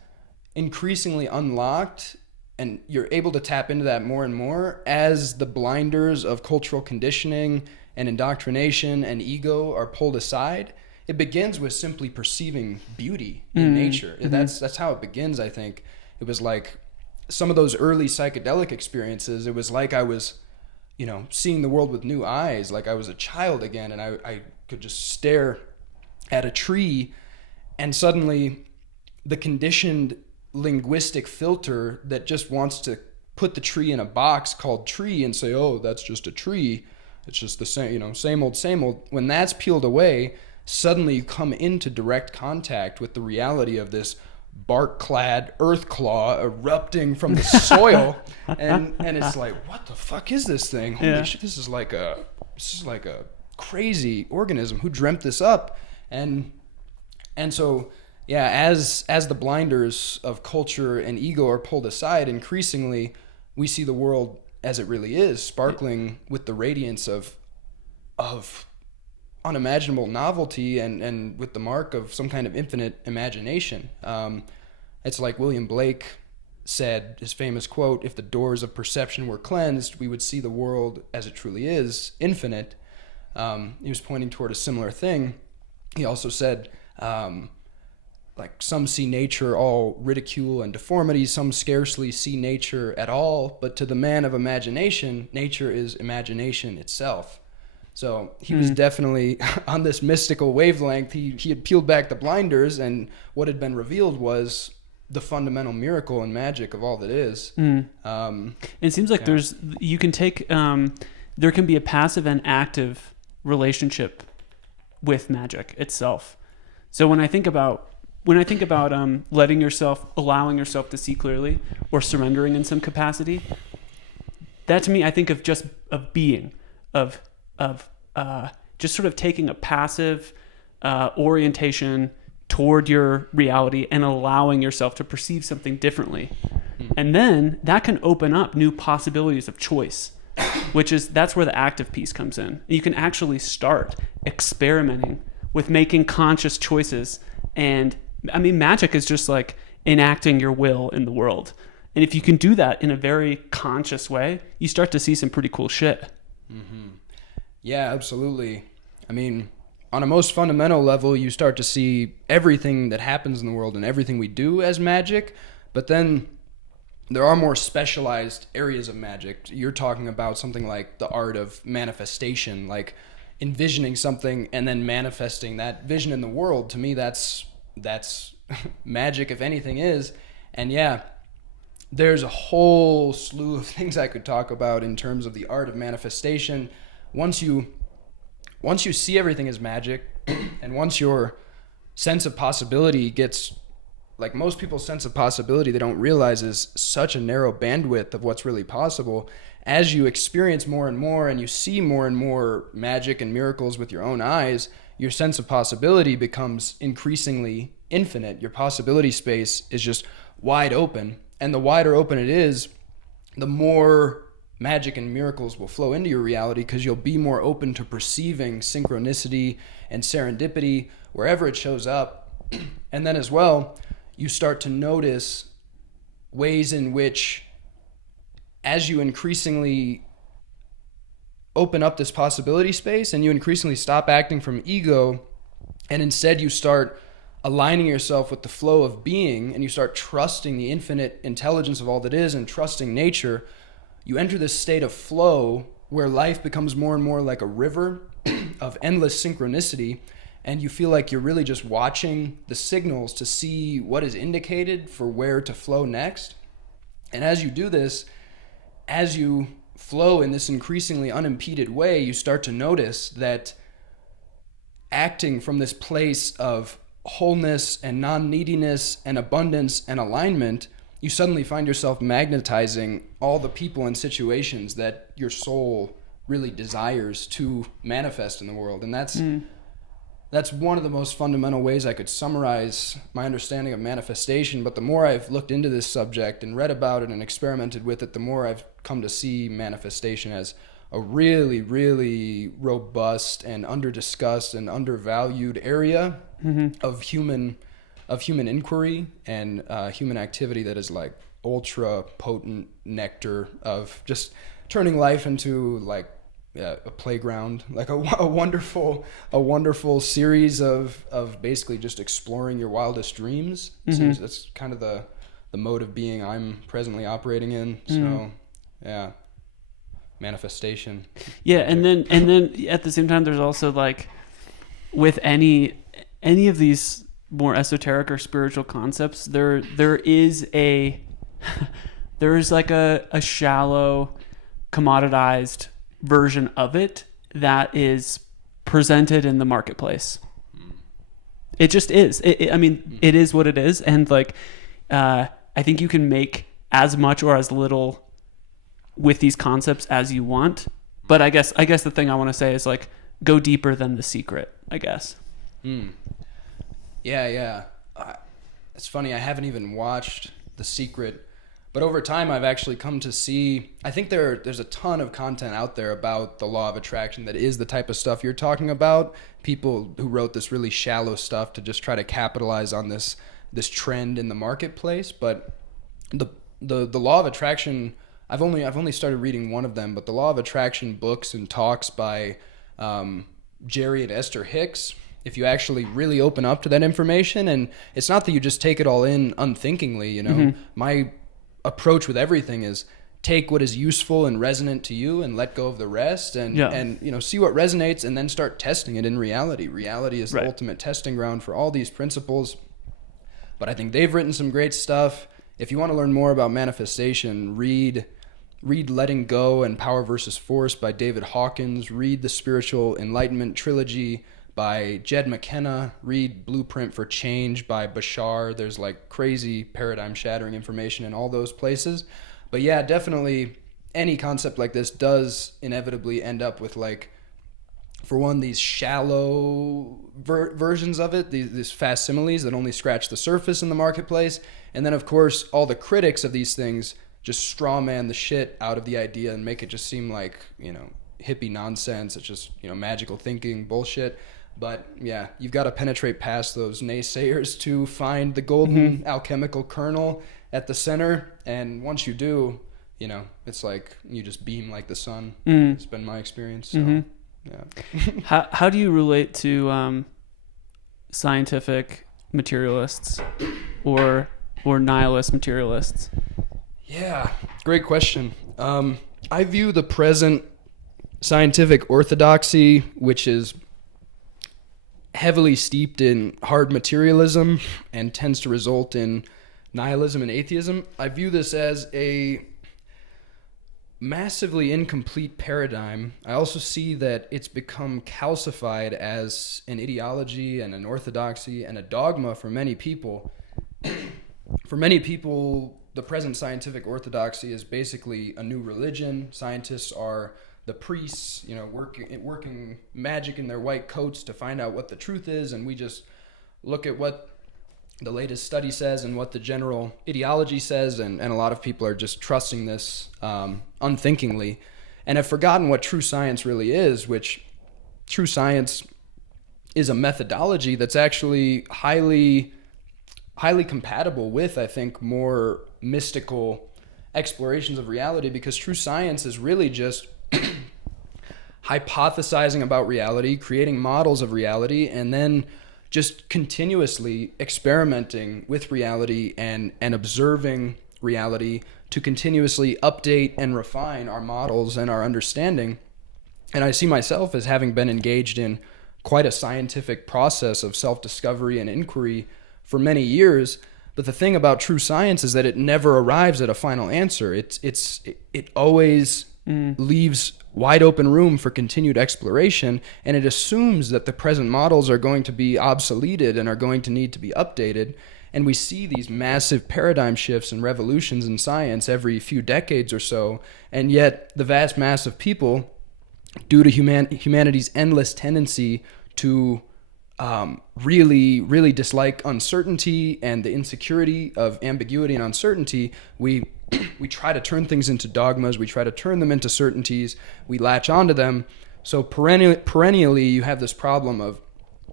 increasingly unlocked, and you're able to tap into that more and more as the blinders of cultural conditioning and indoctrination and ego are pulled aside. It begins with simply perceiving beauty in nature. That's how it begins, I think. It was like some of those early psychedelic experiences. It was like I was, seeing the world with new eyes, like I was a child again, and I could just stare at a tree, and suddenly the conditioned linguistic filter that just wants to put the tree in a box called tree and say, oh, that's just a tree. It's just the same, same old. When that's peeled away, suddenly you come into direct contact with the reality of this bark-clad earth claw erupting from the soil, and it's like, what the fuck is this thing? Holy shit, this is like a crazy organism. Who dreamt this up? And so, yeah, as the blinders of culture and ego are pulled aside, increasingly we see the world as it really is, sparkling with the radiance of unimaginable novelty and with the mark of some kind of infinite imagination. It's like William Blake said, his famous quote, "If the doors of perception were cleansed, we would see the world as it truly is, infinite." He was pointing toward a similar thing. He also said, like, some see nature all ridicule and deformity, some scarcely see nature at all, but to the man of imagination, nature is imagination itself. So he was definitely on this mystical wavelength. He had peeled back the blinders, and what had been revealed was the fundamental miracle and magic of all that is. It seems like you can take, there can be a passive and active relationship with magic itself. So when I think about letting yourself, allowing yourself to see clearly, or surrendering in some capacity, that to me, I think of just of being, of just sort of taking a passive orientation toward your reality and allowing yourself to perceive something differently. And then that can open up new possibilities of choice, that's where the active piece comes in. You can actually start experimenting with making conscious choices. And I mean, magic is just like enacting your will in the world. And if you can do that in a very conscious way, you start to see some pretty cool shit. Mm-hmm. Yeah, absolutely. I mean, on a most fundamental level, you start to see everything that happens in the world and everything we do as magic, but then there are more specialized areas of magic. You're talking about something like the art of manifestation, like envisioning something and then manifesting that vision in the world. To me, that's magic, if anything is. And yeah, there's a whole slew of things I could talk about in terms of the art of manifestation. Once you see everything as magic, and once your sense of possibility gets, like most people's sense of possibility, they don't realize is such a narrow bandwidth of what's really possible. As you experience more and more, and you see more and more magic and miracles with your own eyes, your sense of possibility becomes increasingly infinite. Your possibility space is just wide open. And the wider open it is, the more magic and miracles will flow into your reality, because you'll be more open to perceiving synchronicity and serendipity wherever it shows up. And then as well, you start to notice ways in which, as you increasingly open up this possibility space and you increasingly stop acting from ego, and instead you start aligning yourself with the flow of being, and you start trusting the infinite intelligence of all that is and trusting nature, you enter this state of flow where life becomes more and more like a river of endless synchronicity, and you feel like you're really just watching the signals to see what is indicated for where to flow next. And as you do this, as you flow in this increasingly unimpeded way, you start to notice that acting from this place of wholeness and non-neediness and abundance and alignment, you suddenly find yourself magnetizing all the people and situations that your soul really desires to manifest in the world. And that's one of the most fundamental ways I could summarize my understanding of manifestation. But the more I've looked into this subject and read about it and experimented with it, the more I've come to see manifestation as a really, really robust and under-discussed and undervalued area of human inquiry and human activity that is like ultra potent nectar of just turning life into like a playground, like a wonderful series of basically just exploring your wildest dreams. So that's kind of the mode of being I'm presently operating in. So yeah, manifestation. Yeah, and then at the same time, there's also like with any of these more esoteric or spiritual concepts, there is like a shallow, commoditized version of it that is presented in the marketplace. It just is. I mean, it is what it is, and like I think you can make as much or as little with these concepts as you want. But I guess the thing I want to say is like go deeper than The Secret, I guess. Yeah. It's funny, I haven't even watched The Secret, But over time, I've actually come to see, I think there's a ton of content out there about the law of attraction that is the type of stuff you're talking about. People who wrote this really shallow stuff to just try to capitalize on this trend in the marketplace. But the law of attraction, I've only started reading one of them, but the law of attraction books and talks by Jerry and Esther Hicks, if you actually really open up to that information, and it's not that you just take it all in unthinkingly, you know. Mm-hmm. My approach with everything is take what is useful and resonant to you and let go of the rest, and you know, see what resonates, and then start testing it in reality. Reality is the ultimate testing ground for all these principles. But I think they've written some great stuff. If you want to learn more about manifestation, read Letting Go and Power versus Force by David Hawkins. Read the Spiritual Enlightenment Trilogy by Jed McKenna. Read Blueprint for Change by Bashar. There's like crazy paradigm shattering information in all those places. But yeah, definitely any concept like this does inevitably end up with, like, for one, these shallow versions of it, these fast similes that only scratch the surface in the marketplace. And then, of course, all the critics of these things just straw man the shit out of the idea and make it just seem like, you know, hippie nonsense. It's just, you know, magical thinking bullshit. But yeah, you've got to penetrate past those naysayers to find the golden alchemical kernel at the center. And once you do, you know, it's like you just beam like the sun. It's been my experience. So, yeah. How do you relate to scientific materialists or nihilist materialists? Yeah, great question. I view the present scientific orthodoxy, which is heavily steeped in hard materialism and tends to result in nihilism and atheism. I view this as a massively incomplete paradigm. I also see that it's become calcified as an ideology and an orthodoxy and a dogma for many people. For many people, the present scientific orthodoxy is basically a new religion. Scientists are the priests, you know, working magic in their white coats to find out what the truth is, and we just look at what the latest study says and what the general ideology says, and a lot of people are just trusting this unthinkingly, and have forgotten what true science really is, which true science is a methodology that's actually highly compatible with, I think, more mystical explorations of reality, because true science is really just hypothesizing about reality, creating models of reality, and then just continuously experimenting with reality and observing reality to continuously update and refine our models and our understanding. And I see myself as having been engaged in quite a scientific process of self-discovery and inquiry for many years. But the thing about true science is that it never arrives at a final answer. It always leaves wide open room for continued exploration, and it assumes that the present models are going to be obsoleted and are going to need to be updated. And we see these massive paradigm shifts and revolutions in science every few decades or so, and yet the vast mass of people, due to humanity's endless tendency to really, really dislike uncertainty and the insecurity of ambiguity and uncertainty, we try to turn things into dogmas. We try to turn them into certainties. We latch onto them. So perennially, you have this problem of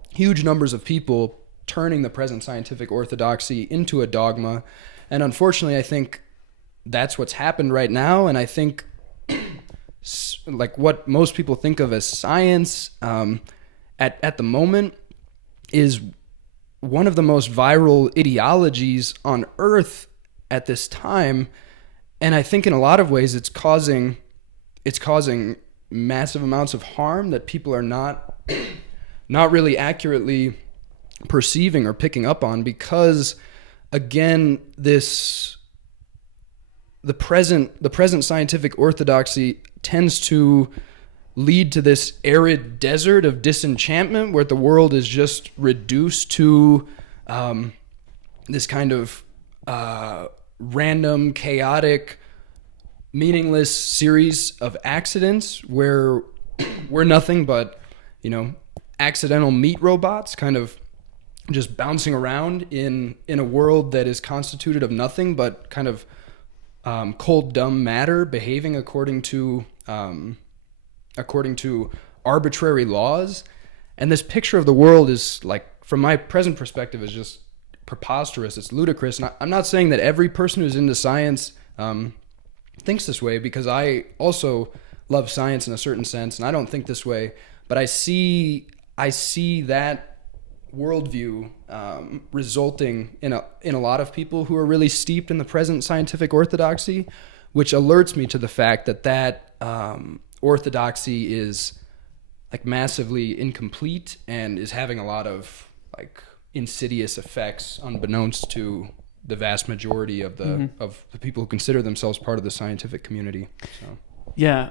huge numbers of people turning the present scientific orthodoxy into a dogma. And unfortunately, I think that's what's happened right now. And I think like what most people think of as science at the moment is one of the most viral ideologies on earth at this time. And I think in a lot of ways it's causing massive amounts of harm that people are not really accurately perceiving or picking up on, because again, the present scientific orthodoxy tends to lead to this arid desert of disenchantment where the world is just reduced to this kind of random, chaotic, meaningless series of accidents where we're nothing but, you know, accidental meat robots kind of just bouncing around in a world that is constituted of nothing but kind of cold, dumb matter behaving according to arbitrary laws. And this picture of the world is, like, from my present perspective, is just preposterous. It's ludicrous. And I'm not saying that every person who's into science thinks this way, because I also love science in a certain sense, and I don't think this way. But I see that worldview resulting in a lot of people who are really steeped in the present scientific orthodoxy, which alerts me to the fact that orthodoxy is, like, massively incomplete and is having a lot of, like, insidious effects unbeknownst to the vast majority of the people who consider themselves part of the scientific community. So. Yeah,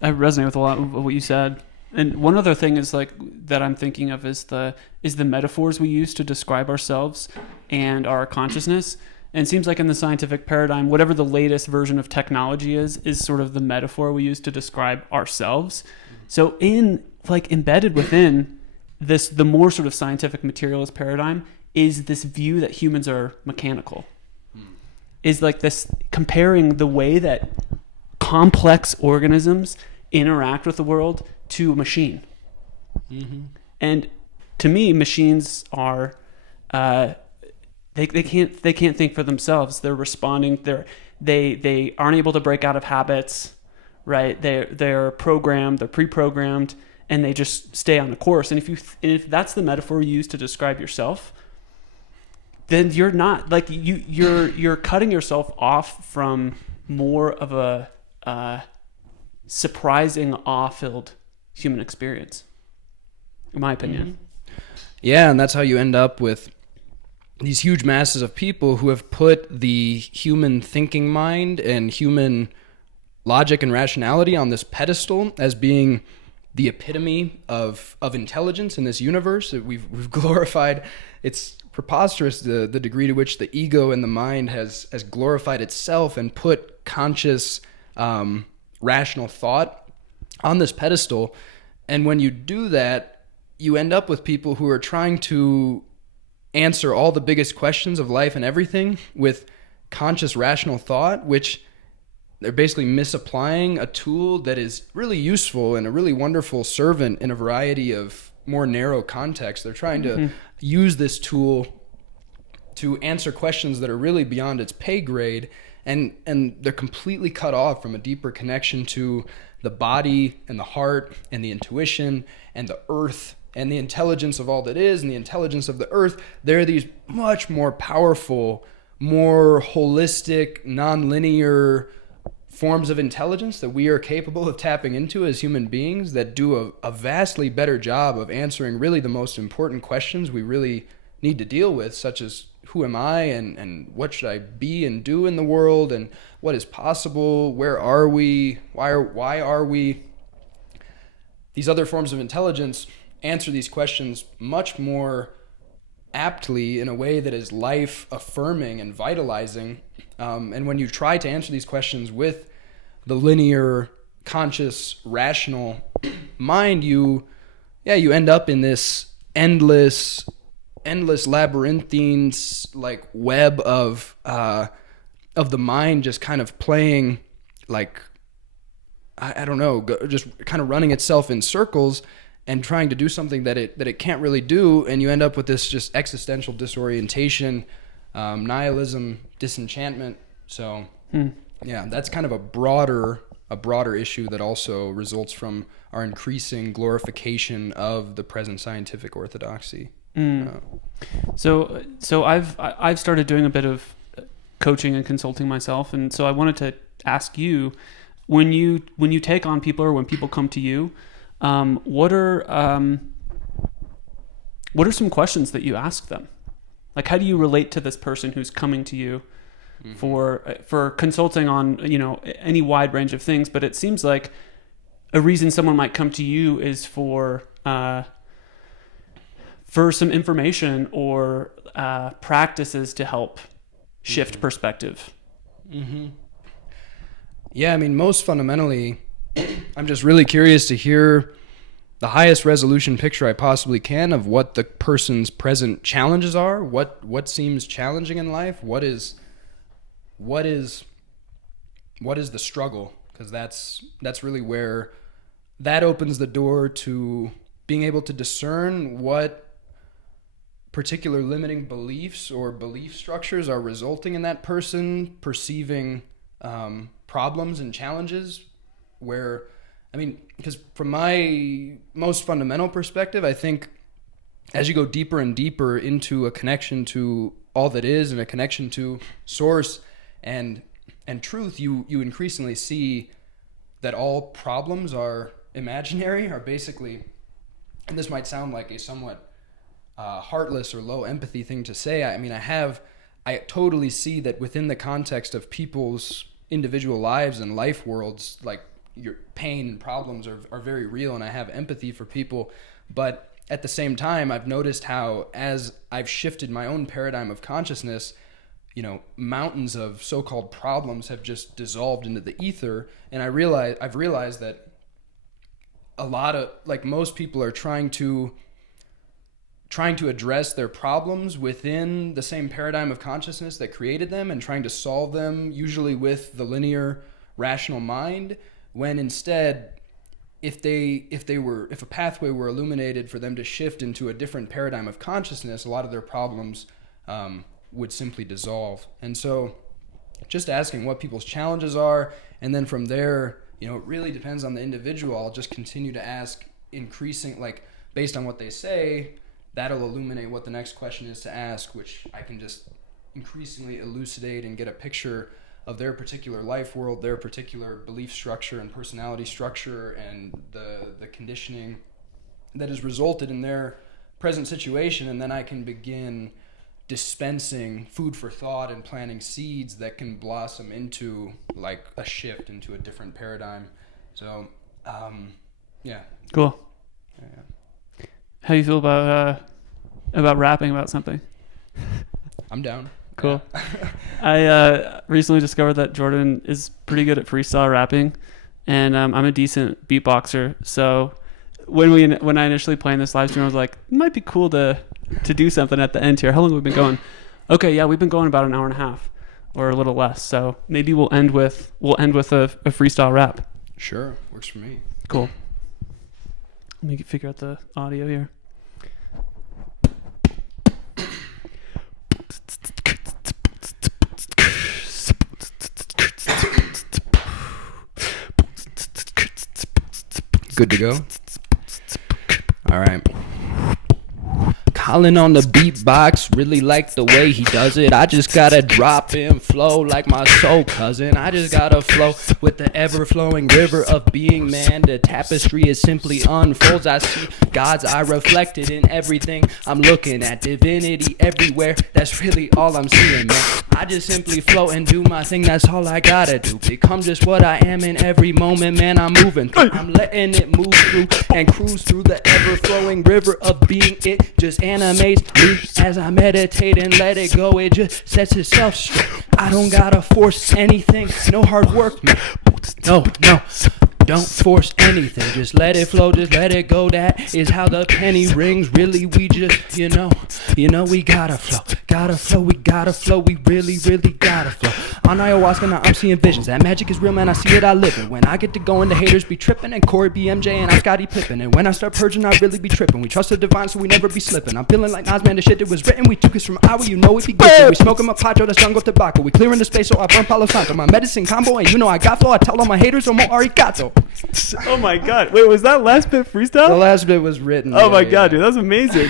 I resonate with a lot of what you said. And one other thing is, like, that I'm thinking of is the metaphors we use to describe ourselves and our consciousness. And it seems like in the scientific paradigm, whatever the latest version of technology is sort of the metaphor we use to describe ourselves. So embedded within this, the more sort of scientific materialist paradigm is this view that humans are mechanical. Is like this comparing the way that complex organisms interact with the world to a machine. And to me, machines are they can't think for themselves. They're responding. They aren't able to break out of habits, right? They're programmed. They're pre-programmed, and they just stay on the course. And if that's the metaphor you use to describe yourself, then you're not, like, you're cutting yourself off from more of a surprising, awe-filled human experience, in my opinion. Yeah, and that's how you end up with these huge masses of people who have put the human thinking mind and human logic and rationality on this pedestal as being the epitome of intelligence in this universe. We've glorified. It's preposterous the degree to which the ego and the mind has glorified itself and put conscious rational thought on this pedestal. And when you do that, you end up with people who are trying to answer all the biggest questions of life and everything with conscious rational thought, which they're basically misapplying a tool that is really useful and a really wonderful servant in a variety of more narrow contexts. They're trying to use this tool to answer questions that are really beyond its pay grade, and they're completely cut off from a deeper connection to the body and the heart and the intuition and the earth and the intelligence of all that is and the intelligence of the earth. There are these much more powerful, more holistic, non-linear forms of intelligence that we are capable of tapping into as human beings that do a vastly better job of answering really the most important questions we really need to deal with, such as who am I and what should I be and do in the world and what is possible, where are we, why are we? These other forms of intelligence answer these questions much more aptly in a way that is life affirming and vitalizing. And when you try to answer these questions with the linear, conscious, rational mind, you end up in this endless labyrinthine, like, web of the mind just kind of playing, like, I don't know, just kind of running itself in circles and trying to do something that it can't really do, and you end up with this just existential disorientation, nihilism, disenchantment. So yeah, that's kind of a broader issue that also results from our increasing glorification of the present scientific orthodoxy. So I've started doing a bit of coaching and consulting myself, and so I wanted to ask you, when you take on people, or when people come to you, what are some questions that you ask them? Like, how do you relate to this person who's coming to you for consulting on, any wide range of things? But it seems like a reason someone might come to you is for some information or practices to help shift perspective. Yeah, I mean, most fundamentally, I'm just really curious to hear the highest resolution picture I possibly can of what the person's present challenges are, what seems challenging in life, what is what is the struggle? Because that's really where that opens the door to being able to discern what particular limiting beliefs or belief structures are resulting in that person perceiving problems and challenges. Where, I mean, because from my most fundamental perspective, I think as you go deeper and deeper into a connection to all that is and a connection to source and truth, you increasingly see that all problems are imaginary, are basically, and this might sound like a somewhat heartless or low empathy thing to say. I mean, I totally see that within the context of people's individual lives and life worlds, like your pain and problems are very real, and I have empathy for people. But at the same time, I've noticed how as I've shifted my own paradigm of consciousness, mountains of so-called problems have just dissolved into the ether. And I've realized that a lot of, like, most people are trying to address their problems within the same paradigm of consciousness that created them and trying to solve them usually with the linear rational mind, when instead if a pathway were illuminated for them to shift into a different paradigm of consciousness, a lot of their problems would simply dissolve. And so just asking what people's challenges are, and then from there, it really depends on the individual. I'll just continue to ask, increasing, like, based on what they say, that'll illuminate what the next question is to ask, which I can just increasingly elucidate and get a picture of their particular life world, their particular belief structure and personality structure, and the conditioning that has resulted in their present situation. And then I can begin dispensing food for thought and planting seeds that can blossom into, like, a shift into a different paradigm. So, yeah. Cool. Yeah. How do you feel about rapping about something? I'm down. Cool. I recently discovered that Jordan is pretty good at freestyle rapping, and I'm a decent beatboxer. So when I initially planned this live stream, I was like, it might be cool to do something at the end here. How long have we been going? Okay, yeah, we've been going about an hour and a half, or a little less. So maybe we'll end with a freestyle rap. Sure, works for me. Cool. Let me figure out the audio here. Good to go? All right. Colin on the beatbox, really like the way he does it. I just gotta drop in flow like my soul cousin. I just gotta flow with the ever-flowing river of being, man. The tapestry is simply unfolds. I see God's eye reflected in everything. I'm looking at divinity everywhere. That's really all I'm seeing, man. I just simply flow and do my thing. That's all I gotta do. Become just what I am in every moment, man. I'm moving through. I'm letting it move through and cruise through the ever-flowing river of being. It just animates me as I meditate and let it go. It just sets itself straight. I don't gotta force anything. No hard work, man. No. Don't force anything. Just let it flow. Just let it go. That is how the penny rings. Really, we just, we gotta flow. We gotta flow. We really gotta flow. On ayahuasca, now I'm seeing visions. That magic is real, man. I see it, I live it. When I get to going, the haters be tripping. And Corey BMJ and I'm Scottie Pippen. And when I start purging, I really be tripping. We trust the divine, so we never be slipping. I'm feeling like Nas, man. The shit that was written, we took us from Iowa. We be good. We smoking my pacho, that's jungle tobacco. We clearing the space, so I burn Palo Santo. My medicine combo, and I got flow. I tell all my haters, Omo arigato. Oh my god. Wait, was that last bit freestyle? The last bit was written. Oh my god, dude. That was amazing.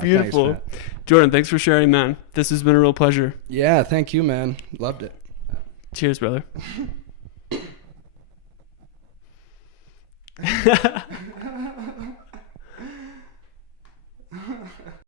Beautiful. Thanks, Jordan, thanks for sharing, man. This has been a real pleasure. Yeah, thank you, man. Loved it. Cheers, brother.